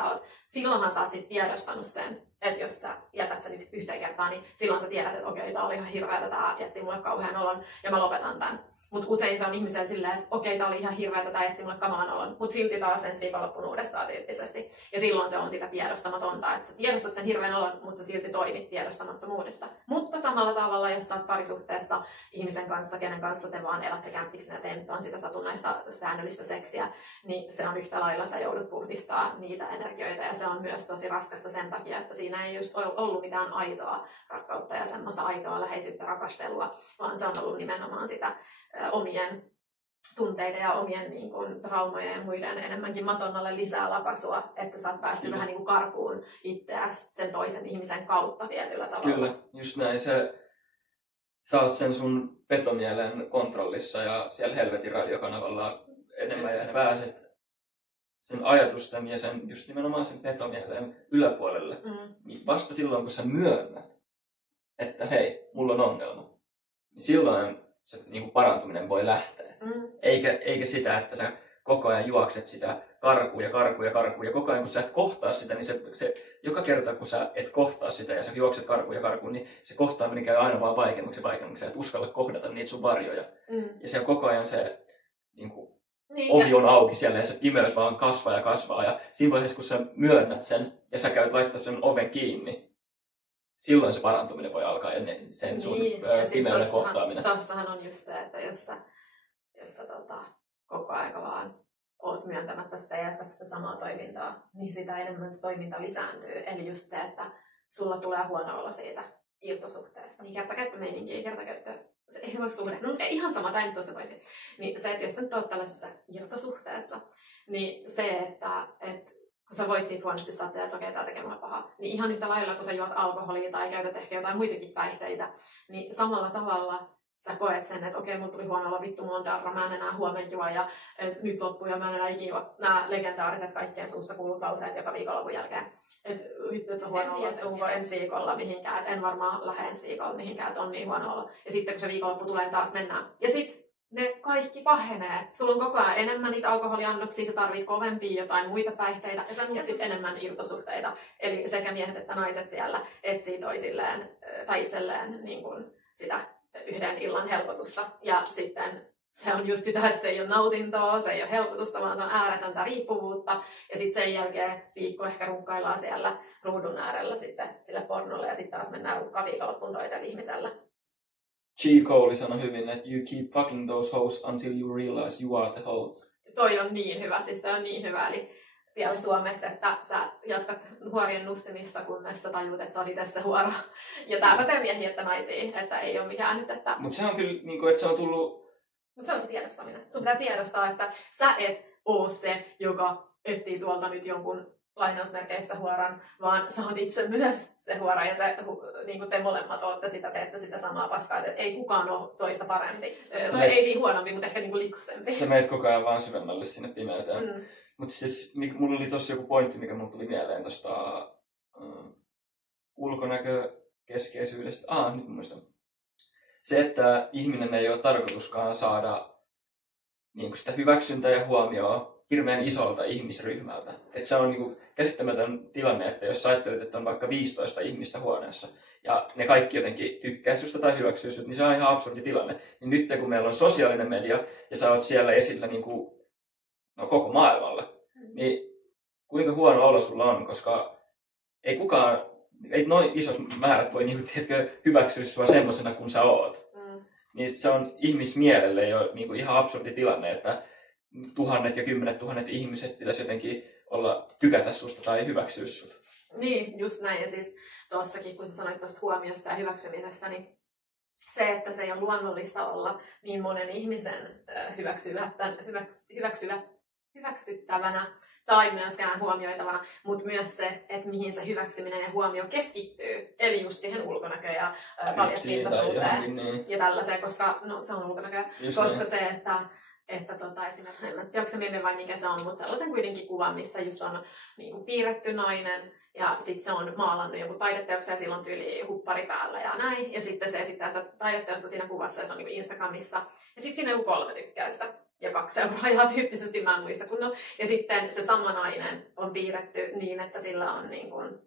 sä oot sit tiedostanut sen, että jos sä jätät sen yhteen kertaan, niin silloin sä tiedät, että okei, tää oli ihan hirveätä, tää jätti mulle kauhean olon ja mä lopetan tän. Mutta usein se on ihmisellä silleen, että okei, tää oli ihan hirveätä, tää jätti mulle kamalan olon, mutta silti taas ensi viikonloppuna uudestaan tyyppisesti. Ja silloin se on sitä tiedostamatonta, että sä tiedostat sen hirveän olon, mutta sä silti toimit tiedostamattomuudesta. Mutta samalla tavalla, jos sä oot parisuhteessa ihmisen kanssa, kenen kanssa te vaan elätte kämppiksenä ja teet on sitä satunnaista säännöllistä seksiä, niin se on yhtä lailla, sä joudut puhdistaa niitä energioita. Ja se on myös tosi raskasta sen takia, että siinä ei just ollut mitään aitoa rakkautta ja semmoista aitoa läheisyyttä, rakastelua, vaan se on ollut nimenomaan sitä omien tunteiden ja omien niin kuin, traumojen ja muiden enemmänkin matonnalle lisää lakasua, että sä oot päässyt vähän niin kuin karkuun itseäsi sen toisen ihmisen kautta tietyllä tavalla. Kyllä, just näin. Sä oot sen sun petomielen kontrollissa ja siellä helvetin radiokanavalla enemmän ja pääset sen ajatusten ja sen, just nimenomaan sen petomielen yläpuolelle. Niin vasta silloin, kun sä myönnät, että hei, mulla on ongelma, niin silloin se niin kuin parantuminen voi lähteä. Eikä sitä, että sä koko ajan juokset sitä karkuun ja koko ajan kun sä et kohtaa sitä, niin se joka kerta kun sä et kohtaa sitä ja sä juokset karkuun, niin se kohtaaminen käy aina vaan vaikeammaksi, sä et uskalla kohdata niitä sun varjoja. Ja siellä koko ajan se niin kuin, ovi on auki siellä ja se pimeys vaan kasvaa ja siinä vaiheessa kun sä myönnät sen ja sä käyt laittaa sen oven kiinni, silloin se parantuminen voi alkaa ja sen sun pimeyden siis kohtaaminen. Tossahan on just se, että jos sä koko aika vaan oot myöntämättä sitä ja jatkat sitä samaa toimintaa, niin sitä enemmän se toiminta lisääntyy. Eli just se, että sulla tulee huono olo siitä irtosuhteesta. Niin kertakäyttömeininkiä, ei se voi suhde. No ihan sama, tämä ei nyt ole se pointti. Niin se, että jos sä nyt oot tällaisessa irtosuhteessa, niin se, että kun sä voit siitä huonosti satsia, että okei, tää tekee mulle pahaa, niin ihan yhtä lailla, kun sä juot alkoholia tai käytät ehkä jotain muitakin päihteitä, niin samalla tavalla sä koet sen, että okei, mulla tuli huono olla, vittu, mulla on darra, mä en enää huomenna juo ja nyt loppuu ja mä en enää ikinä juo. Nämä legendaariset kaikkien suusta kuulut lauseet joka viikonlopun jälkeen. Että vittu, että on huono olla, että onko ensi viikolla mihinkään, että en varmaan lähde ensi viikolla mihinkään, että on niin huono olla. Ja sitten kun se viikonloppu tulee, niin taas mennään. Ja sitten ne kaikki pahenee. Sulla on koko ajan enemmän niitä alkoholiannoksia, sä tarvit kovempia jotain muita päihteitä ja sitten enemmän irtosuhteita. Eli sekä miehet että naiset siellä etsii toisilleen tai itselleen niin kuin sitä yhden illan helpotusta. Ja sitten se on just sitä, että se ei ole nautintoa, se ei ole helpotusta, vaan se on ääretöntä riippuvuutta. Ja sitten sen jälkeen viikko ehkä runkkaillaan siellä ruudun äärellä sitten sille pornolle ja sitten taas mennään rukkaan viikonloppuun toiselle ihmiselle. G. Cole sanoi hyvin, että you keep fucking those hoes until you realize you are the hoe. Toi on niin hyvä, siis toi on niin hyvä. Eli vielä suomeksi, että sä jatkat huorien nussimista, kunnes sä tajuut, että sä oot itse se huoro. Ja tää pätee miehiä että naisiin, että ei ole mikään nyt, että... Mutta se on kyllä, niin kuin, että se on tullut... Mutta se on se tiedostaminen. Sun pitää tiedostaa, että sä et oo se, joka etsii tuolta nyt jonkun lainausmerkeissä huoran, vaan sä oot itse myös se huora ja niin kuin te molemmat teette sitä samaa paskaa, että ei kukaan ole toista parempi. Ei niin huonompi, mutta ehkä niin kuin likosempi. Sä meet koko ajan vaan syvemmälle sinne pimeyteen. Mutta siis mulla oli tossa joku pointti, mikä mulle tuli mieleen tuosta ulkonäkökeskeisyydestä. Nyt muistan. Se, että ihminen ei ole tarkoituskaan saada niin sitä hyväksyntää ja huomioon hirveän isolta ihmisryhmältä. Et se on niin käsittämätön tilanne, että jos sä ajattelet, että on vaikka 15 ihmistä huoneessa ja ne kaikki jotenkin tykkää susta tai hyväksyy sut, niin se on ihan absurdi tilanne. Niin nyt kun meillä on sosiaalinen media ja sä oot siellä esillä niin kuin, koko maailmalla, niin kuinka huono olo sulla on, koska ei noin isot määrät voi niin kuin, hyväksyä sua semmosena kuin sä oot. Niin se on ihmismielelle jo niin kuin ihan absurdi tilanne, että tuhannet ja 10 000 ihmiset pitäisi jotenkin tykätä susta tai hyväksyä sut. Niin, just näin. Ja siis tuossakin, kun sä sanoit tuosta huomiosta ja hyväksymisestä, niin se, että se ei ole luonnollista olla niin monen ihmisen hyväksyttävänä tai myöskään huomioitavana, mutta myös se, että mihin se hyväksyminen ja huomio keskittyy. Eli just siihen ulkonäköön ja paljastintaisuuteen ja tällaiseen, koska se on ulkonäköä. Koska niin. Se, että esimerkiksi, en tiedä, mielen vai mikä se on, mutta sellaisen kuitenkin kuvan, missä just on niin kuin piirretty nainen ja sitten se on maalannut joku taideteoksen ja sillä on tyyli huppari päällä ja näin. Ja sitten se esittää sitä taideteosta siinä kuvassa ja se on niin Instagramissa. Ja sitten siinä on 3 tykkäystä ja 2 seuraajaa tyyppisesti, mä en muista kunnolla. Ja sitten se sama nainen on piirretty niin, että sillä on niin kuin,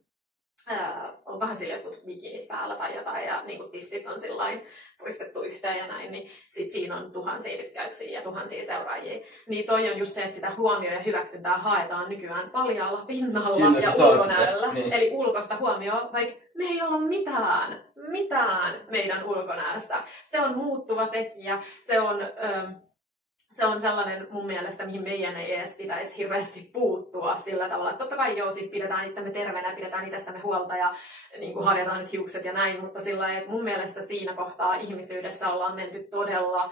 onkohan sillä jotkut bikinit päällä tai jotain ja niin kuin tissit on sillain puristettu yhteen ja näin, niin sit siinä on tuhansia tykkäyksiä ja tuhansia seuraajia. Niin toi on just se, että sitä huomioon ja hyväksyntää haetaan nykyään paljaalla pinnalla sillä ja ulkonäöllä. Niin. Eli ulkoista huomioon, vaikka me ei olla mitään meidän ulkonäöstä. Se on muuttuva tekijä, se on sellainen mun mielestä, mihin meidän ei edes pitäisi hirveästi puuttua sillä tavalla. Että totta kai siis pidetään itseämme terveenä ja pidetään itsestämme huolta ja niin kuin harjataan nyt hiukset ja näin, mutta sillä että mun mielestä siinä kohtaa ihmisyydessä ollaan menty todella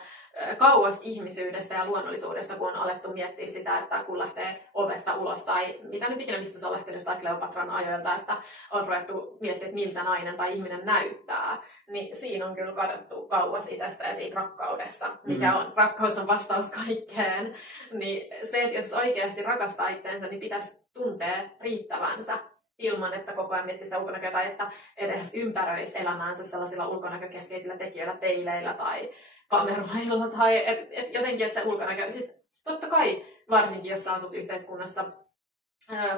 kauas ihmisyydestä ja luonnollisuudesta, kun on alettu miettiä sitä, että kun lähtee ovesta ulos tai mitä nyt ikinä mistä se on lähtenyt jostain Kleopatran ajoilta, että on ruvettu miettiä, että miltä nainen tai ihminen näyttää, niin siinä on kyllä kadottu kauas itsestä ja siitä rakkaudesta, mikä on, rakkaus on vastaus kaikkeen, niin se, että jos oikeasti rakastaa itseensä, niin pitäisi tuntea riittävänsä ilman, että koko ajan miettii sitä ulkonäköä tai että edes ympäröisi elämäänsä sellaisilla ulkonäkökeskeisillä tekijöillä, peileillä tai kameroilla tai jotenkin, että se ulkonäkö, siis totta kai varsinkin, jos sä asut yhteiskunnassa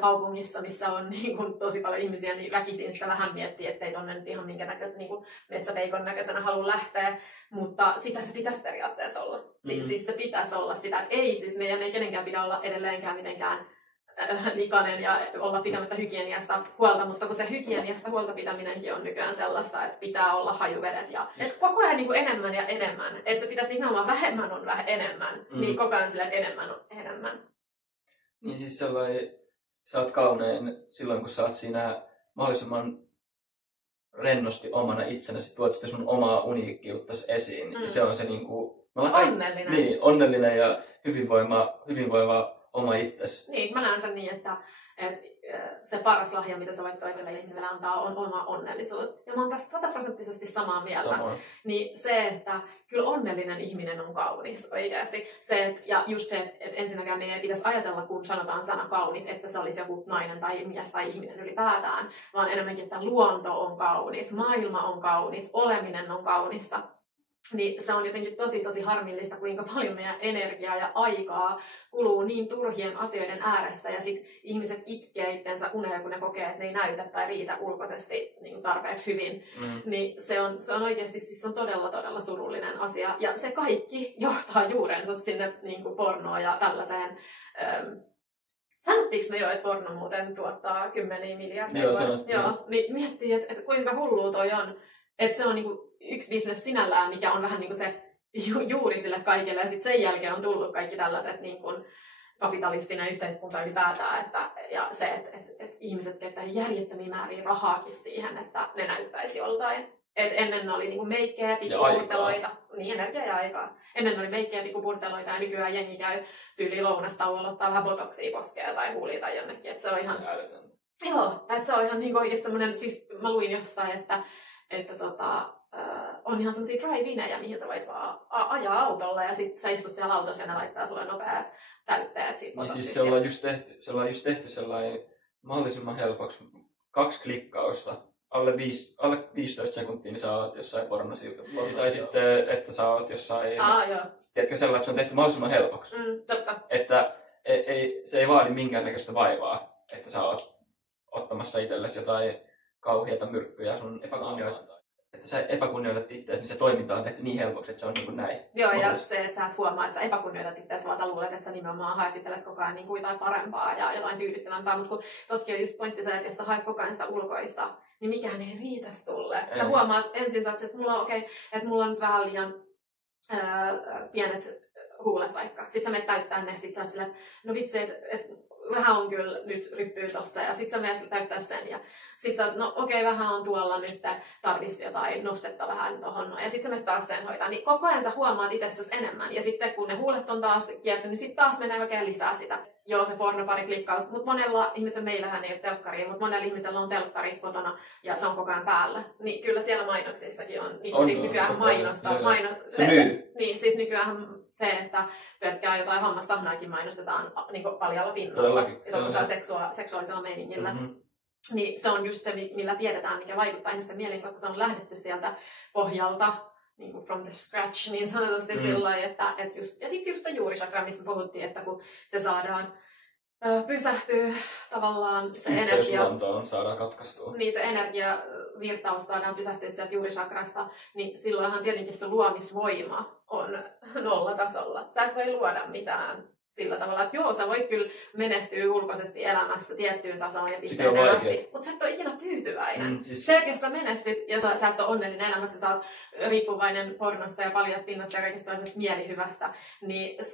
kaupungissa, missä on niin kuin, tosi paljon ihmisiä, niin väkisin sitä vähän miettii, ettei tonne nyt ihan minkä näköistä niin metsäpeikon näköisenä halua lähteä, mutta sitä se pitäisi periaatteessa olla. Siis se pitäisi olla sitä, että ei siis meidän ei kenenkään pidä olla edelleenkään mitenkään likainen ja olla pitämättä hygieniasta huolta, mutta kun se hygieniasta huolta pitäminenkin on nykyään sellaista, että pitää olla hajuvedet ja että koko ajan niin kuin enemmän ja enemmän, että se pitäisi nimenomaan vähemmän on enemmän, niin koko ajan silleen, että enemmän on enemmän. Niin siis sellainen, sä oot kaunein silloin, kun sä oot siinä mahdollisimman rennosti omana itsenäsi, tuot sitä sun omaa uniikkiuttasi esiin, ja se on se niinku onnellinen. Niin, onnellinen ja hyvinvoiva oma itsesi. Niin, mä näen sen niin, että se paras lahja, mitä sä voit toiselle ihmiselle antaa, on oma onnellisuus. Ja mä oon tästä 100% samaa mieltä. Samoin. Niin se, että kyllä onnellinen ihminen on kaunis oikeasti. Ja just se, että ensinnäkään me ei pitäisi ajatella, kun sanotaan sana kaunis, että se olisi joku nainen tai mies tai ihminen ylipäätään, vaan enemmänkin, että luonto on kaunis, maailma on kaunis, oleminen on kaunista. Niin se on jotenkin tosi harmillista, kuinka paljon meidän energiaa ja aikaa kuluu niin turhien asioiden ääressä ja sit ihmiset itkee itsensä uneen, kun ne kokee, että ne ei näytä tai riitä ulkoisesti niin tarpeeksi hyvin. Niin se on oikeasti siis on todella surullinen asia ja se kaikki johtaa juurensa sinne niin kuin pornoon ja tällaiseen. Sanottiinko me jo, että porno muuten tuottaa 10 miljardia? Joo, niin miettii, että kuinka hullua toi on, että se on niinku yksi business sinällään, mikä on vähän niinku se juuri sille kaikille, ja sitten sen jälkeen on tullut kaikki tällaiset niinku kapitalistinen yhteiskunta ylipäätään, ja se, että ihmiset käyttää järjettömiä määriä rahaakin siihen, että ne näyttäisi joltain. Et ennen oli niinku meikkejä, pikkupurteloita, niin energiaa ja aikaa. Ennen oli meikkejä, pikkupurteloita ja nykyään jengi käy tyyli lounastauolla, ottaa vähän botoksia poskea tai huulia tai jonnekin, että se on ihan... Joo, että se on ihan niinku oikeesti semmonen, siis mä luin jostain, että on ihan sellaisia drive-inejä, mihin sä voit vaan ajaa autolla ja sit sä istut siellä autossa ja ne laittaa sulle nopea täytteet siitä niin siis se ollaan just tehty sellainen mahdollisimman helpoksi 2 klikkausta. Alle 15 sekuntia niin sä oot jossain pornosivuilla. Tai sitten, että sä oot jossain... joo. Tiedätkö sellainen, että se on tehty mahdollisimman helpoksi. Totta. Että se ei vaadi minkäännäköistä vaivaa, että sä oot ottamassa itsellesi jotain kauheita myrkkyjä sun epäkunnioittaa. Että sä epäkunnioitat itseäsi, niin se toiminta on tehty niin helpoksi, että se on niin kuin näin. Joo, ja se, että sä et huomaa, että sä epäkunnioitat itseäsi, vaan sä luulet, että sä nimenomaan haet itsellesi koko ajan niin kuin jotain parempaa ja jotain tyydyttävämpää. Mutta kun tossakin on just pointti se, että jos sä haet koko ajan sitä ulkoista, niin mikään ei riitä sulle. Sä huomaat ensin, että mulla on että mulla on nyt vähän liian pienet huulet vaikka. Sitten sä menet täyttää ne, sit sä oot silleen, että no vitsi, että vähän on kyllä nyt ryppyy tossa ja sit sä menet täyttää sen ja sit sä oot, no okei, vähän on tuolla nyt, tarvis jotain nostetta vähän tohon ja sit sä menet taas sen hoitaa. Niin koko ajan sä huomaat itsessäsi enemmän ja sitten kun ne huulet on taas kiertynyt, niin sit taas menee oikein lisää sitä. Joo, se porno pari klikkausta, mutta monella ihmisellä, meillähän ei ole telkkaria, mutta monella ihmisellä on telkkari kotona ja se on koko ajan päällä. Niin kyllä siellä mainoksissakin on, niin siis nykyään siis nykyään se, että pelkkää jotain hammastahnaakin mainostetaan niin paljalla pinnalla, seksuaalisella meiningillä. Niin se on just se, millä tiedetään, mikä vaikuttaa ihmisten mieliin, koska se on lähdetty sieltä pohjalta, niin kuin from the scratch, niin sanotusti silloin, että just, ja sitten just se juurisakra, mistä puhuttiin, että kun se saadaan pysähtyy tavallaan se energia, saadaan katkaistua. Niin se energiavirtaus saadaan pysähtyä sieltä juurisakrasta, niin silloinhan tietenkin se luomisvoima on nollatasolla. Sä et voi luoda mitään sillä tavalla, että joo, sä voit kyllä menestyä ulkoisesti elämässä tiettyyn tasoon ja pisteeseen asti, mutta sä et ole ikinä tyytyväinen. Se, että jos sä menestyt ja sä et ole onnellinen elämässä, sä oot riippuvainen pornosta ja paljaspinnasta ja kaikista toisesta mielihyvästä, niin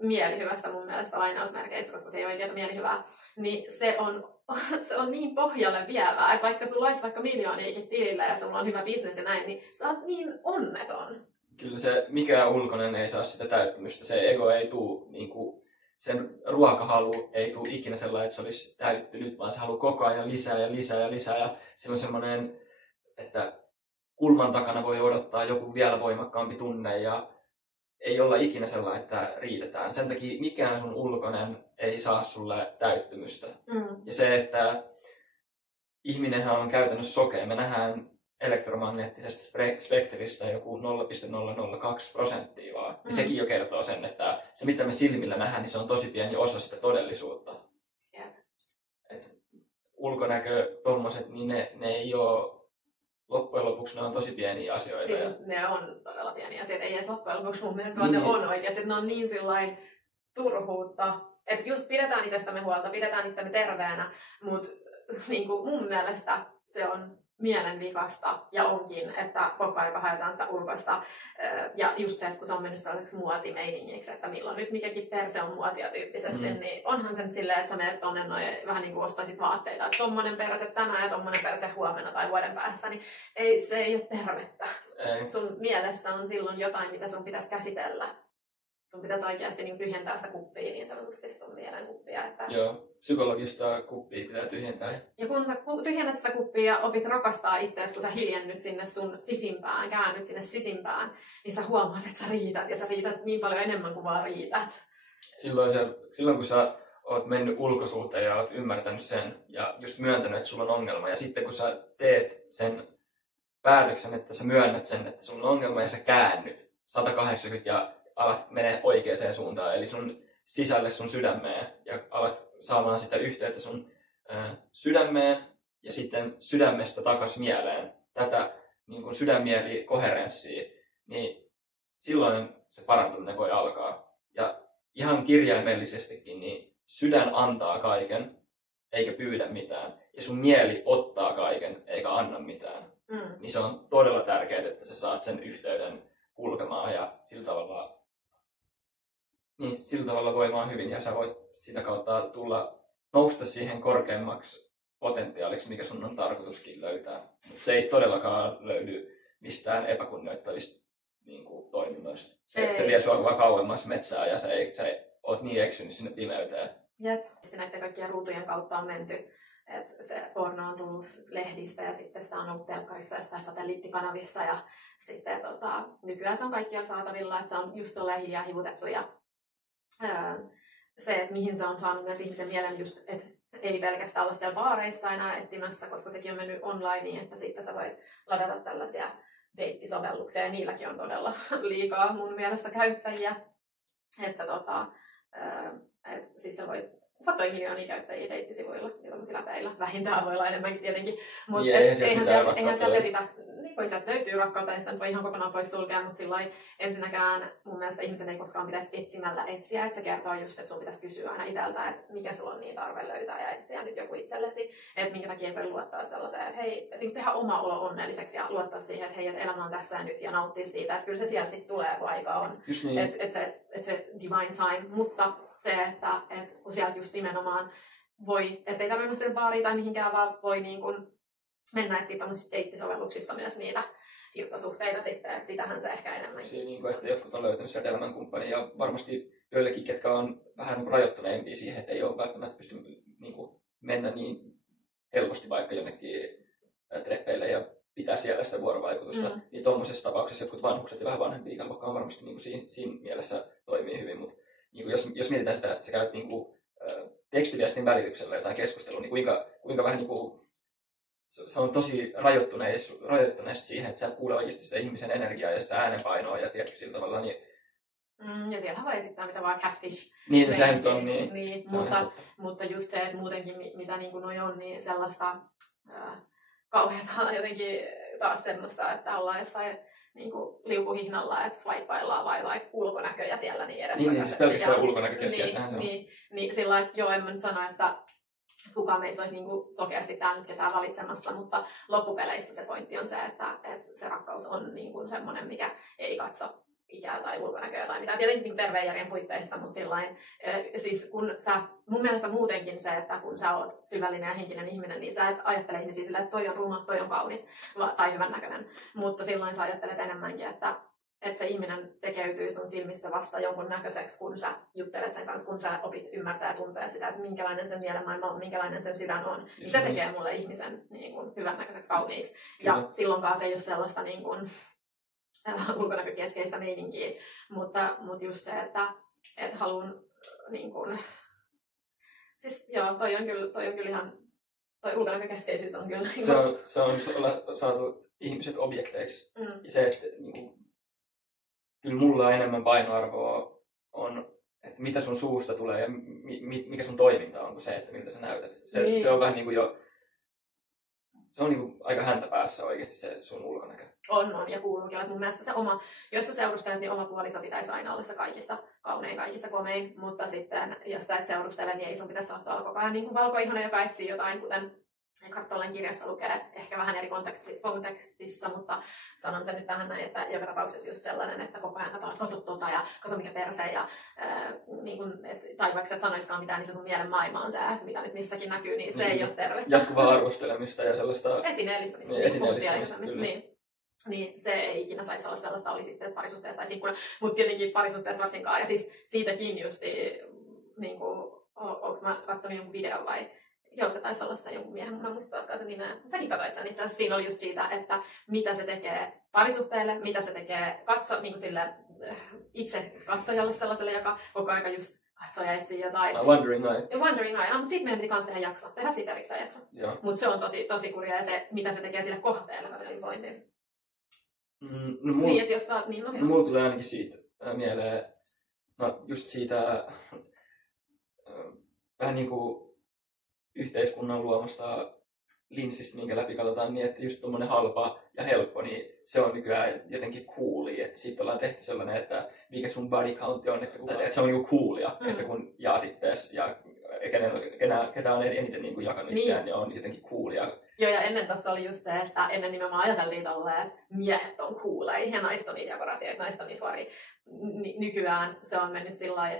mielihyvästä mun mielestä lainausmerkeissä, koska se ei ole oikein mielihyvää, niin se on niin pohjalle vievää, että vaikka sulla olisi vaikka miljooniakin tilillä ja sulla on hyvä bisnes ja näin, niin sä oot niin onneton. Kyllä se mikään ulkoinen ei saa sitä täyttymystä. Se ego ei tule, niinku, sen ruokahalu ei tule ikinä sellainen, että se olisi täyttynyt, vaan se haluaa koko ajan lisää ja lisää ja lisää. Ja se on semmoinen, että kulman takana voi odottaa joku vielä voimakkaampi tunne ja ei olla ikinä sellainen, että riitetään. Sen takia mikään sun ulkoinen ei saa sulle täyttymystä. Ja se, että ihminenhän on käytännössä sokea. Me nähdään elektromagneettisesta spektristä joku 0,002% vaan. Ja sekin jo kertoo sen, että se mitä me silmillä nähdään, niin se on tosi pieni osa sitä todellisuutta. Et ulkonäkö, tommoset, niin ne ei ole, loppujen lopuksi ne on tosi pieniä asioita. Siis ne on todella pieniä asioita, ei edes loppujen lopuksi mun mielestä, vaan ne on oikeasti. Ne on niin sillain turhuutta, että just pidetään itsestämme huolta, pidetään itsestämme terveenä, mutta niin kuin mun mielestä se on mielenvikasta ja onkin, että koko ajan haetaan sitä ulkoista. Ja just se, että kun se on mennyt sellaiseksi muotimeiningiksi, että milloin nyt mikäkin perse on muotia tyyppisesti, niin onhan se nyt silleen, että sä menet tonne noin vähän niin kuin ostaisit vaatteita, että tommonen perse tänään ja tommonen perse huomenna tai vuoden päästä, niin se ei ole tervettä. Sun mielessä on silloin jotain, mitä sun pitäisi käsitellä. Sun pitäisi oikeasti niin tyhjentää sitä kuppia niin sanotusti sun mielen kuppia. Että... Joo, psykologista kuppia pitää tyhjentää. Ja kun sä tyhjennät sitä kuppia ja opit rakastaa itseäsi, kun sä hiljennyt sinne sun sisimpään, käännyt sinne sisimpään, niin sä huomaat, että sä riität ja sä riität niin paljon enemmän kuin vaan riität. Silloin kun sä oot mennyt ulkosuuteen ja oot ymmärtänyt sen ja just myöntänyt, että sulla on ongelma ja sitten kun sä teet sen päätöksen, että sä myönnät sen, että sulla on ongelma ja sä käännyt 180 ja alat menee oikeaan suuntaan, eli sun sisälle sun sydämeen ja alat saamaan sitä yhteyttä sun sydämeen ja sitten sydämestä takaisin mieleen, tätä niin kuin sydänmieli-koherenssia, niin silloin se parantuminen voi alkaa. Ja ihan kirjaimellisestikin, niin sydän antaa kaiken, eikä pyydä mitään, ja sun mieli ottaa kaiken, eikä anna mitään. Niin se on todella tärkeää, että sä saat sen yhteyden kulkemaan ja sillä tavalla voimaan hyvin ja sä voit sitä kautta nousta siihen korkeammaksi potentiaaliksi, mikä sun on tarkoituskin löytää. Mutta se ei todellakaan löydy mistään epäkunnioittavista niin kuin, toiminnoista. Se vie sua vaan kauemmas metsää ja sä oot niin eksynyt sinne pimeyteen. Jep. Sitten näiden kaikkien ruutujen kautta on menty se porno on tullut lehdistä ja sitten sitä on ollut telkkarissa jossain satelliittikanavissa ja sitten nykyään se on kaikkialla saatavilla, että se on just tolleen hiljaa hivutettu ja se, että mihin se on saanut myös ihmisen mielen just, että ei pelkästään olla siellä baareissa enää etsimässä, koska sekin on mennyt onlineen, että sitten sä voit ladata tällaisia deittisovelluksia ja niilläkin on todella liikaa mun mielestä käyttäjiä, että sit sä voit satoja miljoonia käyttäjiä deittisivuilla ja tämmöisillä läpeillä. Vähintään voi olla enemmänkin tietenkin. Mutta niin, eihän sieltä etitä, niin voi sieltä löytyy rakkautta, ei sitä nyt voi ihan kokonaan pois sulkea, mutta silloin ensinnäkään mun mielestä ihmisen ei koskaan pitäisi etsimällä etsiä, että se kertoo just, että sun pitäisi kysyä aina itseltä, että mikä sulla on niin tarve löytää ja etsiä nyt joku itsellesi, että minkä takia ei voi luottaa sellaiseen, että hei, että tehdä oma olo onnelliseksi ja luottaa siihen, että hei, että elämä on tässä ja nyt ja nauttia siitä, että kyllä se sieltä sitten tulee, kun aika on, niin. että se divine time, mutta se, että kun sieltä just nimenomaan voi, ettei tarvitse mennä sen baariin tai mihinkään, vaan voi niin kuin mennä etsiä tämmöisistä deittisovelluksista myös niitä irtosuhteita sitten, että sitähän se ehkä enemmänkin. Siinä niin kuin, että jotkut on löytänyt sieltä elämänkumppania ja varmasti joillekin, ketkä on vähän rajoittuneempia siihen, että ei ole välttämättä pysty niin kuin mennä niin helposti vaikka jonnekin treffeille ja pitää siellä sitä vuorovaikutusta. Niin tuollaisessa tapauksessa jotkut vanhukset ja vähän vanhempi ikäluokka on varmasti niin kuin siinä mielessä toimii hyvin, mutta niin kuin jos mietitään sitä, että sä käyt niin kuin tekstiviestin välityksellä jotain keskustelua, niin kuinka vähän niin kuin, se on tosi rajoittuneesti siihen, että sä et kuule oikeasti sitä ihmisen energiaa ja sitä äänenpainoa ja tiedätkö sillä tavalla. Niin ja siellä voi esittää mitä vaan catfish. Niin, sehän nyt on niin. Mutta just se, että muutenkin mitä niin kuin noi on, niin sellaista kauheata jotenkin taas semmoista, että ollaan jossain niin liukuhihnalla, että swipeaillaan vai ulkonäköjä siellä niin edes. Niin, siis pelkästään ulkonäkö keskeistähän se on. Niin sillä lailla, että joo, en mä nyt sano, että kukaan meistä olisi niin sokeasti täällä nyt ketään valitsemassa, mutta loppupeleissä se pointti on se, että se rakkaus on niin kuin semmoinen, mikä ei katso ikää tai ulkonäköä tai mitään. Tietenkin niin terveen järjen puitteissa, mutta sillain, siis kun sä, mun mielestä muutenkin se, että kun sä oot syvällinen ja henkinen ihminen, niin sä et ajattele ihmisiä sillä, että toi on ruma, toi on kaunis tai hyvän näköinen. Mutta silloin sä ajattelet enemmänkin, että se ihminen tekeytyy sun silmissä vasta jonkun näköiseksi, kun sä juttelet sen kanssa, kun sä opit ymmärtää ja tuntea sitä, että minkälainen sen mielenmaailma on, minkälainen sen sydän on. Niin se tekee mulle ihmisen niin kuin hyvän näköiseksi kauniiksi. Ja silloinkaan se ei ole sellaista niin kuin ulkonäkökeskeistä meininkiä, mutta just se, että haluan niin kuin, siis joo, toi on kyllä ihan, toi ulkonäkökeskeisyys on kyllä. Se on saatu ihmiset objekteiksi. Ja se, että niin kuin, kyllä mulla enemmän painoarvoa on, että mitä sun suusta tulee ja mikä sun toiminta on, kuin se, että miltä sä näytät. Se on vähän niin kuin jo, se on niin kuin aika häntä päässä oikeasti se sun ulkonäkö. On, ja kuuluukin. Mun mielestä se oma, jos sä seurustelet, niin oma puoliso pitäisi aina olla se kaikista kaunein, kaikista komein, mutta sitten jos sä et seurustele, niin ei sun pitäisi olla koko ajan niin kuin valkoihonen, joka etsii jotain, kuten Eckhart Tollen kirjassa lukee, ehkä vähän eri kontekstissa, mutta sanon sen nyt tähän näin, että joka tapauksessa just sellainen, että koko ajan katsotaan ja kato mikä perse ja niin kun, tai vaikka sä et sanoiskaan mitään, niin se sun mielen maailma on se, mitä nyt missäkin näkyy, niin se ei ole terve. Jatkuvaa arvostelemista ja sellaista esineellistämistä niin se ei ikinä saisi olla sellaista, oli sitten parisuhteessa tai sinkkuna, mutta tietenkin parisuhteessa varsinkaan, ja siis siitäkin just, niin kuin, onko mä katsonut jonkun videon vai joo, se taisi olla se jonkun miehen, mä muistan taaskaan sen nimeä. Säkin katsoit sen itse asiassa. Siinä oli just siitä, että mitä se tekee parisuhteelle, mitä se tekee niin kuin sille itse katsojalle sellaiselle, joka koko aika just katsoo ja etsii jotain. Wandering Eye. Wandering Eye. Mutta sitten meidän piti kans tehdä sitä erikseen jakso. Mutta se on tosi kurja ja se, mitä se tekee sille kohteelle, mä menin pointin. Niin, että jos sä oot, niin mulla tulee ainakin siitä mieleen, just siitä vähän niinku yhteiskunnan luomasta linssistä, minkä läpi katsotaan, niin että just tommonen halpa ja helppo, niin se on nykyään jotenkin coolia. Että siitä ollaan tehty sellainen, että mikä sun body count on, että se on niinku coolia, että kun jaat ittees ja ketä on eniten niinku jakanut itseään, niin on jotenkin coolia. Joo, ja ennen tässä oli just se, että ennen nimenomaan ajateltiin tolleen, että miehet on cooleja ja naiset on niitä jakorasia, että naiset on niitä huoria. Nykyään se on mennyt sillä lailla,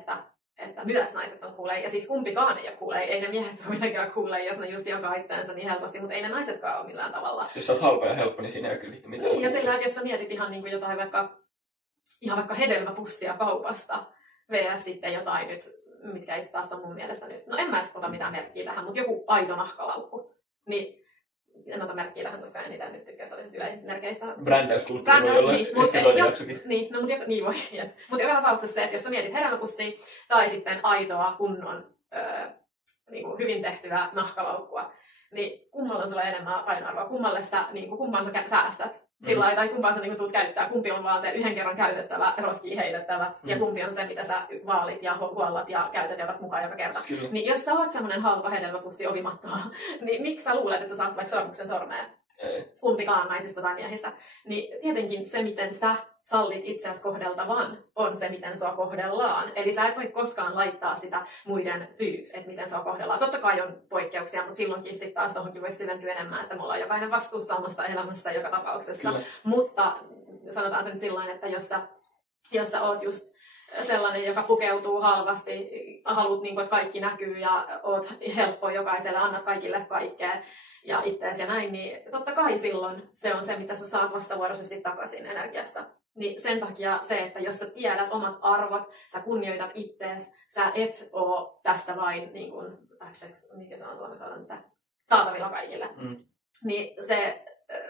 että myös naiset on cooleja. Ja siis kumpikaan ei ole cooleja. Ei ne miehet ole mitenkään cooleja, jos ne just jakaa itseänsä niin helposti, mutta ei ne naisetkaan ole millään tavalla. Jos sä oot halpa ja helppo, niin siinä ei ole kyllä vittu mitään. Niin, ja sillä, että jos sä mietit ihan niin kuin jotain vaikka hedelmäpussia kaupasta, vs. sitten jotain nyt mitkä ei taas on mun mielestä nyt, no en mä ota mitään merkkiä tähän, mutta joku aito nahkalaukku, niin en ota merkkiä tähän tosiaan eniten nyt tykkää sellaisista yleisistä merkeistä. Brändäyskulttuuri voi olla episodijaksokin. Niin, no, niin voi. Mutta joka tapauksessa se, että jos sä mietit hedelmäpussia tai sitten aitoa kunnon niinku hyvin tehtyä nahkalaukkua, niin kummalla sulla on enemmän painoarvoa, kumman sä säästät. Sillä lailla, tai kumpaa sä niinku tulet käyttää, kumpi on vaan se yhden kerran käytettävä, roskiin heitettävä, ja kumpi on se, mitä sä vaalit ja huollat ja käytät ja otat mukaan joka kerta. Kyllä. Niin jos sä oot semmonen halpa hedelmäpussi ovimattoa, niin miksi sä luulet, että sä saat vaikka sormuksen sormeen? Ei. Kumpikaan naisista tai miehistä. Niin tietenkin se, miten sä sallit itseäsi kohdeltavan, on se, miten sua kohdellaan. Eli sä et voi koskaan laittaa sitä muiden syyksi, että miten sua kohdellaan. Totta kai on poikkeuksia, mutta silloinkin sitten taas tohonkin voisi syventyä enemmän, että me ollaan jokainen vastuussa omasta elämästä joka tapauksessa. Kyllä. Mutta sanotaan se nyt sillain, että jos sä oot just sellainen, joka pukeutuu halvasti, haluat, niin kuin, että kaikki näkyy ja oot helppo jokaiselle, annat kaikille kaikkea ja ittees ja näin, niin totta kai silloin se on se, mitä sä saat vastavuoroisesti takaisin energiassa. Niin sen takia se, että jos sä tiedät omat arvot, sä kunnioitat ittees, sä et oo tästä vain niin kuin, mikä se on suomeksi, saatavilla kaikille. Niin se,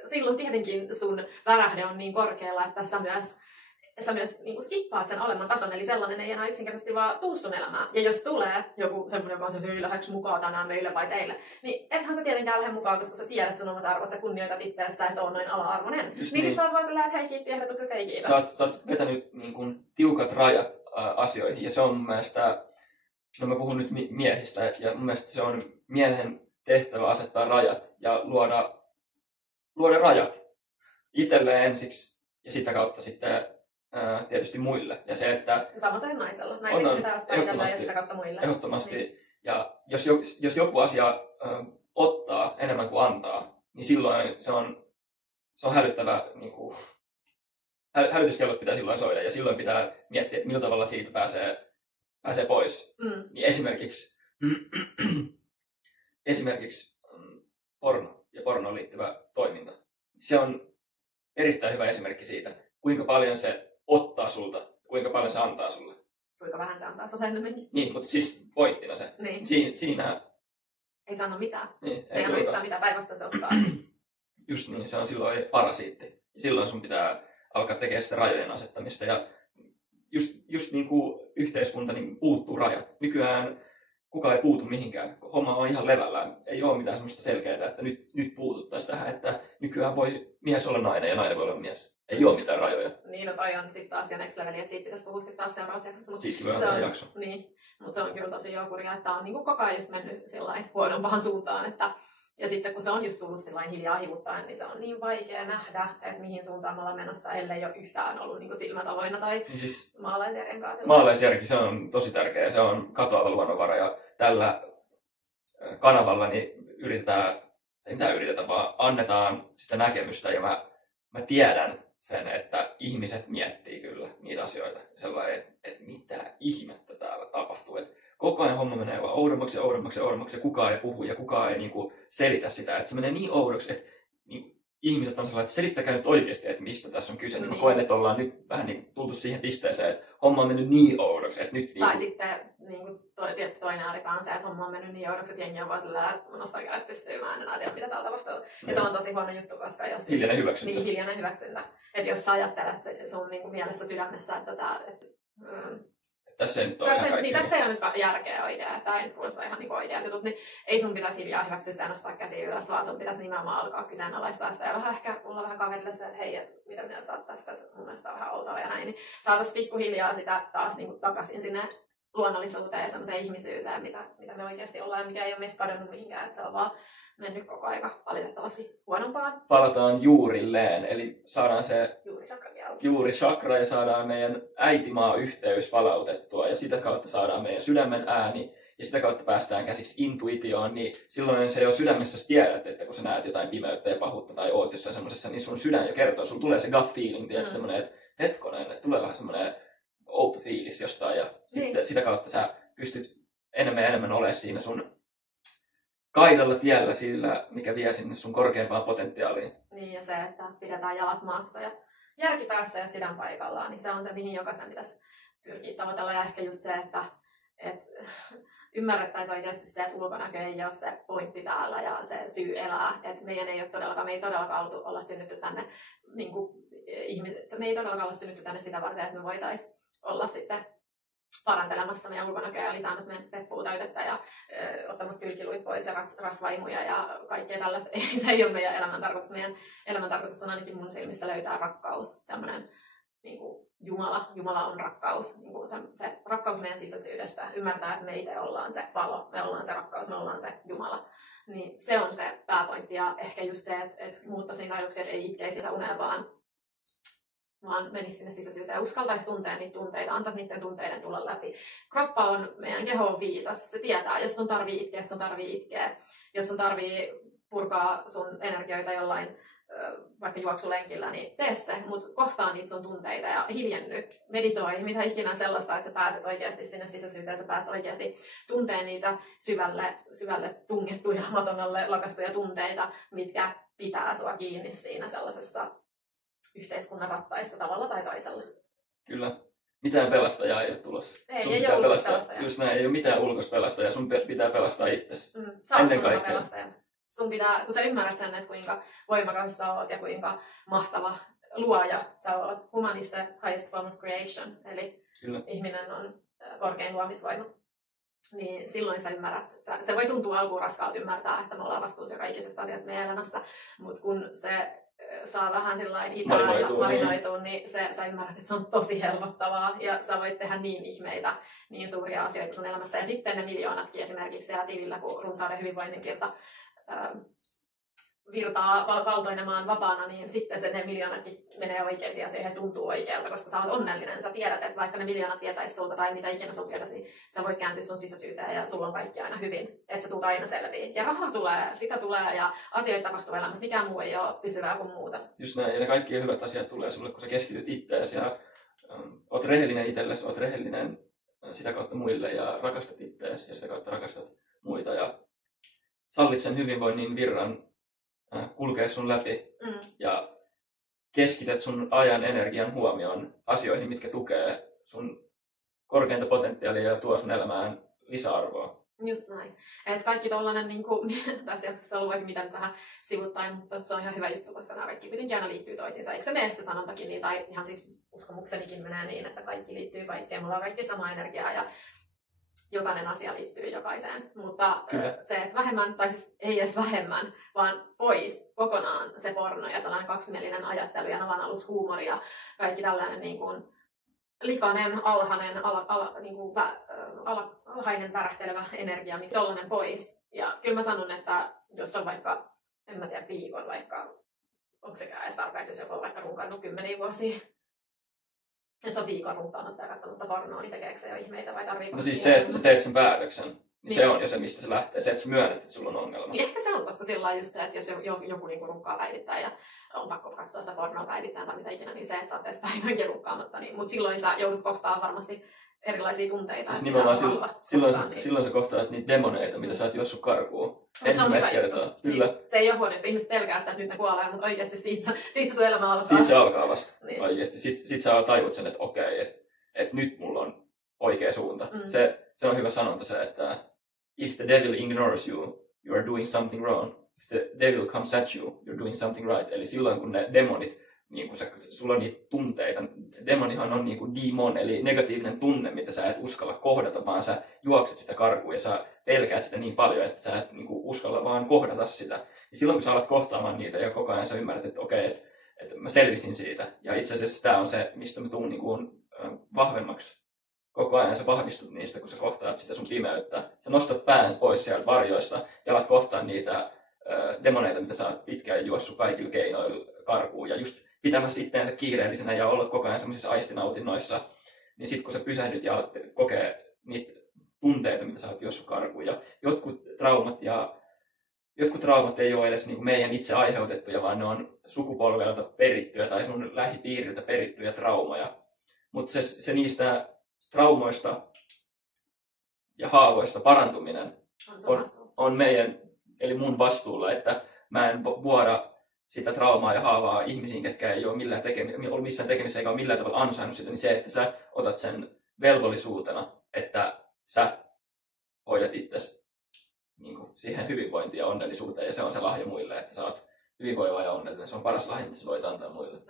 silloin tietenkin sun värähde on niin korkealla, että sä myös niin kuin skippaat sen alemman tason, eli sellainen ei enää yksinkertaisesti vaan tuu sun elämään. Ja jos tulee joku semmoinen, joka on se, että lähdekö mukaan tänään meille vai teille, niin ethän sä tietenkään lähde mukaan, koska sä tiedät sun omat arvot, sä kunnioitat itseäsi, et ole noin ala-arvoinen. Niin sit sä oot vaan sellainen, että hei, kiitti ehdotuksesta, ei kiitos. Sä oot vetänyt niin kuin tiukat rajat asioihin, ja se on mun mielestä, no mä puhun nyt miehistä, ja mun mielestä se on miehen tehtävä asettaa rajat ja luoda rajat itselleen ensiksi, ja sitä kautta sitten tietysti muille. Ja se, että samaten naisella. Naisilla pitää ostaa itselleen ja sitä kautta muille. Ehdottomasti. Niin. Ja jos joku asia ottaa enemmän kuin antaa, niin silloin se on hälyttävä, niin kuin, hälytyskellot pitää silloin soida, ja silloin pitää miettiä, millä tavalla siitä pääsee pois. Niin esimerkiksi porno ja pornoon liittyvä toiminta. Se on erittäin hyvä esimerkki siitä, kuinka paljon se ottaa sulta, kuinka paljon se antaa sulle. Kuinka vähän se antaa sulle enemmänkin. Niin, mutta siis pointtina se. Niin. Siinä ei sano mitään. Niin, se ei anna yhtään mitään, päivästä se ottaa. Just niin, se on silloin parasiitti. Silloin sun pitää alkaa tekemään sitä rajojen asettamista. Ja just niin kuin yhteiskunta niin puuttuu rajat. Nykyään kukaan ei puutu mihinkään. Homma on ihan levällään. Ei ole mitään semmoista selkeää, että nyt puututtaisiin tähän, että nykyään voi mies olla nainen ja nainen voi olla mies. Ei ole mitään rajoja. Niin, no toi on sitten taas jo next leveli, että siitä pitäisi puhua sitten taas seuraavassa jaksossa. Siitä voi olla jakso. Niin, mutta se on kyllä tosi joukuria, että on niinku koko ajan just mennyt huonompaan suuntaan. Että, ja sitten kun se on just tullut hiljaa hivuttaen, niin se on niin vaikea nähdä, että mihin suuntaan me ollaan menossa, ellei ole yhtään ollut niinku silmät avoinna tai niin siis maalaisjärjen kaatella. Maalaisjärki, se on tosi tärkeä. Se on katoava luonnonvara ja tällä kanavalla niin yritetään, vaan annetaan sitä näkemystä ja mä tiedän sen, että ihmiset miettii kyllä niitä asioita. Sellainen, että mitä ihmettä täällä tapahtuu. Että koko ajan homma menee vaan oudommaksi ja kukaan ei puhu ja kukaan ei niinku selitä sitä. Että se menee niin oudoksi, että ihmiset on sellainen, että selittäkää nyt oikeasti, että mistä tässä on kyse. Niin. Mä koen, että ollaan nyt vähän niin tultu siihen pisteeseen, että homma on mennyt niin oudoksi. Että nyt tai sitten niin toinen ääripää on se, että homma on mennyt niin oudoksi, että jengi on vaan sillä, että nostaa kädet pystyyn, mä en enää tiedä, mitä täällä tapahtuu. Ja se on tosi huono juttu, koska jos hiljainen hyväksyntä. Niin, hiljainen hyväksyntä. Että jos sä ajattelet sun niin kuin mielessä sydämessä, että tässä ei nyt ole ihan niin, tässä ei ole nyt järkeä oikein, että tämä ei nyt kuulosta ihan niin oikeat jutut, niin ei sun pitäisi hiljaa hyväksyä sitä ja nostaa käsiä ylös, vaan sun pitäisi nimenomaan alkaa kyseenalaistaa sitä ja vähän ehkä mulla vähän kaverille sitä, että hei, mitä mieltä sä oot tästä, että mun mielestä on vähän outoa ja näin, niin saataisiin pikkuhiljaa sitä taas niin kuin takaisin sinne luonnollisuuteen ja semmoiseen ihmisyyteen, mitä me oikeasti ollaan ja mikä ei ole meistä kadonnut mihinkään, että se on vaan mennyt koko aika valitettavasti huonompaan. Palataan juurilleen, eli saadaan se juuri chakra ja saadaan meidän äitimaa-yhteys palautettua ja sitä kautta saadaan meidän sydämen ääni ja sitä kautta päästään käsiksi intuitioon, niin silloin se jo sydämessä tiedät, että kun sä näet jotain pimeyttä ja pahuutta tai oot jossain semmoisessa, niin sun sydän jo kertoo, sulla tulee se gut feeling, tietysti semmoinen, että hetkonen, että tulee vähän semmoinen outo fiilis jostain ja sitten sitä kautta sä pystyt enemmän ja enemmän olemaan siinä sun kaidalla tiellä sillä, mikä vie sinne sun korkeampaan potentiaaliin. Niin ja se, että pidetään jalat maassa ja järki päässä ja sydän paikallaan, niin se on se, mihin jokaisen pitäisi pyrkiä tavoitella. Ja ehkä just se, että ymmärrettäisiin oikeasti se, että ulkonäkö ei ole se pointti täällä ja se syy elää. Että me ei todellakaan olla synnytty tänne, niin kuin, me ei todellakaan olla synnytty tänne sitä varten, että me voitaisiin olla sitten parantelemassa meidän ulkonäköä ja lisäämässä meidän peppuutäytettä ja ottamassa kylkiluit pois ja rasvaimuja ja kaikkea tällaista. Se ei ole meidän elämäntarkoitus. Meidän elämäntarkoitus on ainakin mun silmissä löytää rakkaus, semmoinen niin kuin Jumala on rakkaus, niin kuin se rakkaus meidän sisäisyydestä, ymmärtää, että me itse ollaan se valo, me ollaan se rakkaus, me ollaan se Jumala. Niin se on se pääpointti ja ehkä just se, että muuttaisin ajatuksia, että ei itkeisi uneen, vaan menisi sinne sisäisyyteen ja uskaltaisi tuntea niitä tunteita, antaisi niiden tunteiden tulla läpi. Kroppa on, meidän keho on viisas, se tietää, jos sun tarvii itkeä, sun tarvii itkeä. Jos sun tarvii purkaa sun energioita jollain vaikka juoksulenkillä, niin tee se, mutta kohtaa niitä sun tunteita ja hiljenny, meditoi, mitä ikinä sellaista, että sä pääset oikeasti sinne sisäisyyteen, sä pääset oikeasti tunteen niitä syvälle tungettuja, maton alle lakastuja tunteita, mitkä pitää sua kiinni siinä sellaisessa yhteiskunnan rattaista tavalla tai toisella. Kyllä. Mitään pelastajaa ei ole tulossa. Ei ole ulkoista pelastajaa. Just näin, ei ole mitään ulkoista pelastajaa, sun pitää pelastaa itsesi. Sä oot sun pelastaja. Sun pitää, kun sä ymmärrät sen, että kuinka voimakas sä oot ja kuinka mahtava luoja sä oot. Human is the highest form of creation, eli Kyllä. Ihminen on korkein luomisvoima. Niin silloin sä ymmärrät, se voi tuntua alkuun raskaalta ymmärtää, että me ollaan vastuussa kaikisesta asiasta meidän elämässä, mutta kun se saa vähän sillain itään ja marinoitua, niin sä ymmärrät, että se on tosi helpottavaa ja sä voit tehdä niin ihmeitä, niin suuria asioita sun elämässä. Ja sitten ne miljoonatkin esimerkiksi siellä tilillä, kun runsauden hyvinvoinnin virtaa valtoilemaan vapaana, niin sitten ne miljoonatkin menee oikeisiin asioihin ja tuntuu oikealta, koska sä oot onnellinen. Sä tiedät, että vaikka ne miljoonat vietäisi sulta tai mitä ikinä sun tietäisi, niin sä voit kääntyä sun sisäisyyteen ja sulla on kaikki aina hyvin. Että sä tulet aina selviin. Ja rahaa tulee, sitä tulee ja asioita tapahtuu elämässä. Mikään muu ei ole pysyvää kuin muutos. Just näin. Ja ne kaikki hyvät asiat tulee sulle, kun sä keskityt itseäsi ja oot rehellinen itsellesi, oot rehellinen sitä kautta muille ja rakastat itseäsi ja sitä kautta rakastat muita ja sallit sen hyvinvoinnin virran kulkee sun läpi ja keskität sun ajan energian huomioon asioihin, mitkä tukee sun korkeinta potentiaalia ja tuo sun elämään lisäarvoa. Just näin. Et kaikki tollanen, niin kuin, tässä jaksossa on ollut vaikka mitä nyt vähän sivuttain, mutta se on ihan hyvä juttu, koska nämä kaikki kuitenkin aina liittyy toisiinsa. Eikö se mene se sanontakin niin, tai ihan siis uskomuksenikin menee niin, että kaikki liittyy kaikkeen. Me ollaan kaikki samaa energiaa ja jokainen asia liittyy jokaiseen, mutta Kyllä. Se, että vähemmän, tai siis ei edes vähemmän, vaan pois kokonaan se porno ja sellainen kaksimielinen ajattelu ja navanallushuumori ja kaikki tällainen niin kuin likainen, alhainen, alhainen värähtelevä energia, niin tollainen pois. Ja kyllä mä sanon, että jos on vaikka, en mä tiedä, viikon vaikka, onko sekään edes tarpeeksi, jos joku on vaikka runkannut 10 vuosia, jos on viikon runkaamatta ja katsonutta pornoa, niin tekeekö se jo ihmeitä vai tarviiko? No siis se, että sä teet sen päätöksen, niin se on jo se, mistä se lähtee. Se, että sä myönnät, että sulla on ongelma. Niin ehkä se on, koska sillä on just se, että jos joku niinku runkkaa päivittäin ja on pakko katsoa sitä pornoa päivittäin tai mitä ikinä, niin se, että sä oot edes päivänkin runkkaamatta. Niin, mutta silloin sä joudut kohtaamaan varmasti erilaisia tunteita. Siis nimenomaan silloin sä kohtaat niitä demoneita, mitä sä oot juossut karkuun. Ensimmäistä kertaa. Kyllä. Niin, se ei ole huono, että ihmiset pelkää sitä, että nyt ne kuolee, mutta oikeasti siitä sun elämä alkaa. Siitä se alkaa vasta. Niin. Oikeasti. Sitten sä taivut sen, että okei, että nyt mulla on oikea suunta. Se on hyvä sanonta se, että if the devil ignores you, you are doing something wrong. If the devil comes at you, you're doing something right. Eli silloin kun ne demonit, niin kun sulla on niitä tunteita, demonihan on niin kuin demon, eli negatiivinen tunne, mitä sä et uskalla kohdata, vaan sä juokset sitä karkuun ja sä pelkäät sitä niin paljon, että sä et niin kuin uskalla vaan kohdata sitä. Ja silloin kun sä alat kohtaamaan niitä ja koko ajan sä ymmärrät, että okei, että mä selvisin siitä. Ja itse asiassa tämä on se, mistä mä tuun niin kuin vahvemmaksi. Koko ajan sä vahvistut niistä, kun sä kohtaat sitä sun pimeyttä. Sä nostat pään pois sieltä varjoista ja alat kohtaa niitä demoneita, mitä sä oot pitkään juossut kaikilla keinoilla karkuun. Ja just pitämässä itseänsä kiireellisenä ja olla koko ajan semmoisissa aistinautinnoissa, niin sit kun sä pysähdyt ja alat kokea niitä tunteita, mitä sä oot juossut karkuun. Ja jotkut traumat ei ole edes niin kuin meidän itse aiheutettuja, vaan ne on sukupolvelta perittyjä tai sun lähipiiriltä perittyjä traumaja. Mutta se niistä traumoista ja haavoista parantuminen on meidän, eli mun vastuulla, että mä en vuoda sitä traumaa ja haavaa ihmisiin, ketkä ei ole ollut missään tekemisessä eikä ole millään tavalla ansainnut sitä, niin se, että sä otat sen velvollisuutena, että sä hoidat itsesi niin kuin siihen hyvinvointiin ja onnellisuuteen, ja se on se lahja muille, että sä oot hyvinvoiva ja onnellinen. Se on paras lahja, mitä sä voit antaa muille.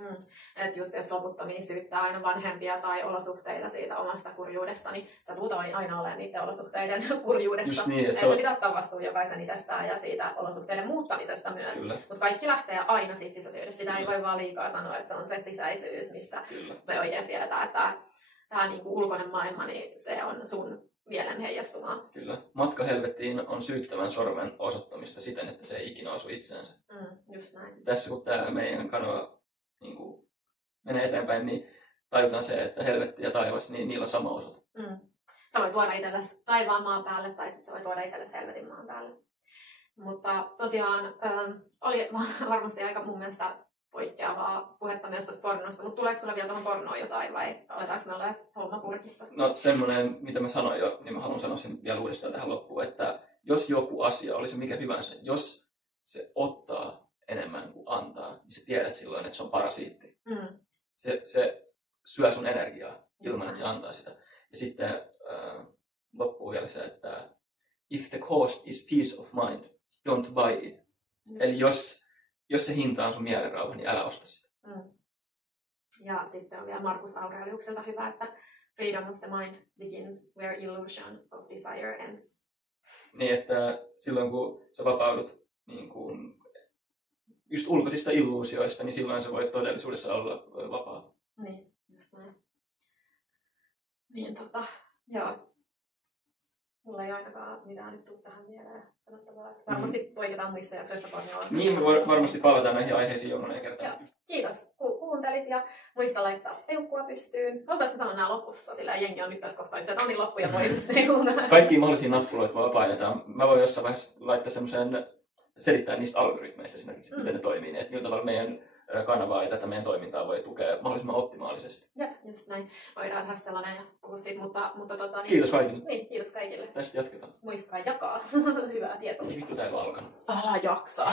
Että just jos loputtomiin syyttää aina vanhempia tai olosuhteita siitä omasta kurjuudesta, niin sä tuut aina olemaan niiden olosuhteiden kurjuudessa. Just niin, että se pitää ottaa vastuun jokaisen itsestään ja siitä olosuhteiden muuttamisesta myös. Mutta kaikki lähtee aina siitä sisäisyydestä. Sitä ei voi vaan liikaa sanoa, että se on se sisäisyys, missä me oikeasti tiedetään, että tämä niinku ulkoinen maailma, niin se on sun mielen heijastumaa. Kyllä. Matka helvettiin on syyttävän sormen osoittamista siten, että se ei ikinä osu itseensä. Just näin. Tässä kun tämä meidän kanava niin kuin menee eteenpäin, niin tajutaan se, että helvetti ja taivas, niin niillä on sama osoite. Sä voit luoda itsellesi taivaan maan päälle, tai sitten sä voit luoda itsellesi helvetin maan päälle. Mutta tosiaan oli varmasti aika mun mielestä poikkeavaa puhetta myös tuosta pornosta, mutta tuleeko sulla vielä tuohon pornoon jotain vai aletaanko me olla homma purkissa? No semmoinen, mitä mä sanoin jo, niin mä haluan sanoa sen vielä uudestaan tähän loppuun, että jos joku asia, oli se mikä hyvänsä, jos se ottaa enemmän kuin antaa, niin sä tiedät silloin, että se on parasiitti. Se syö sun energiaa ilman, että se antaa sitä. Ja sitten loppuu vielä se, että if the cost is peace of mind, don't buy it. Eli jos se hinta on sun mielenrauha, niin älä osta sitä. Ja sitten on vielä Markus Aureliukselta hyvä, että freedom of the mind begins where illusion of desire ends. Niin, että silloin kun sä vapaudut niin kuin just ulkoisista illuusioista, niin silloin sä voit todellisuudessa olla vapaa. Niin, just näin. Niin joo. Mulla ei ainakaan mitään nyt tule tähän mieleen sanottavaa. Varmasti poiketaan muissa jaksoissa pornoa. Niin, me varmasti palataan näihin aiheisiin jonkin kertaan. Kiitos, kuuntelit ja muista laittaa peukkua pystyyn. Haluaisin sanoa nämä lopussa, sillä jengi on nyt tässä kohtaa, että on niin loppuja pois. Kaikkia mahdollisia nappuloita vaan painetaan. Mä voin jossain vaiheessa laittaa semmoisen, selittää niistä algoritmeista esimerkiksi, miten ne toimii, että millä tavalla meidän kanavaa ja tätä meidän toimintaa voi tukea mahdollisimman optimaalisesti. Joo, just näin. Voidaan tehdä sellainen ja puhua siitä, mutta niin, kiitos kaikille. Niin, kiitos kaikille. Tästä jatketaan. Muistakaa jakaa hyvää tietoa. Vittu täällä on alkanut. Älä jaksaa.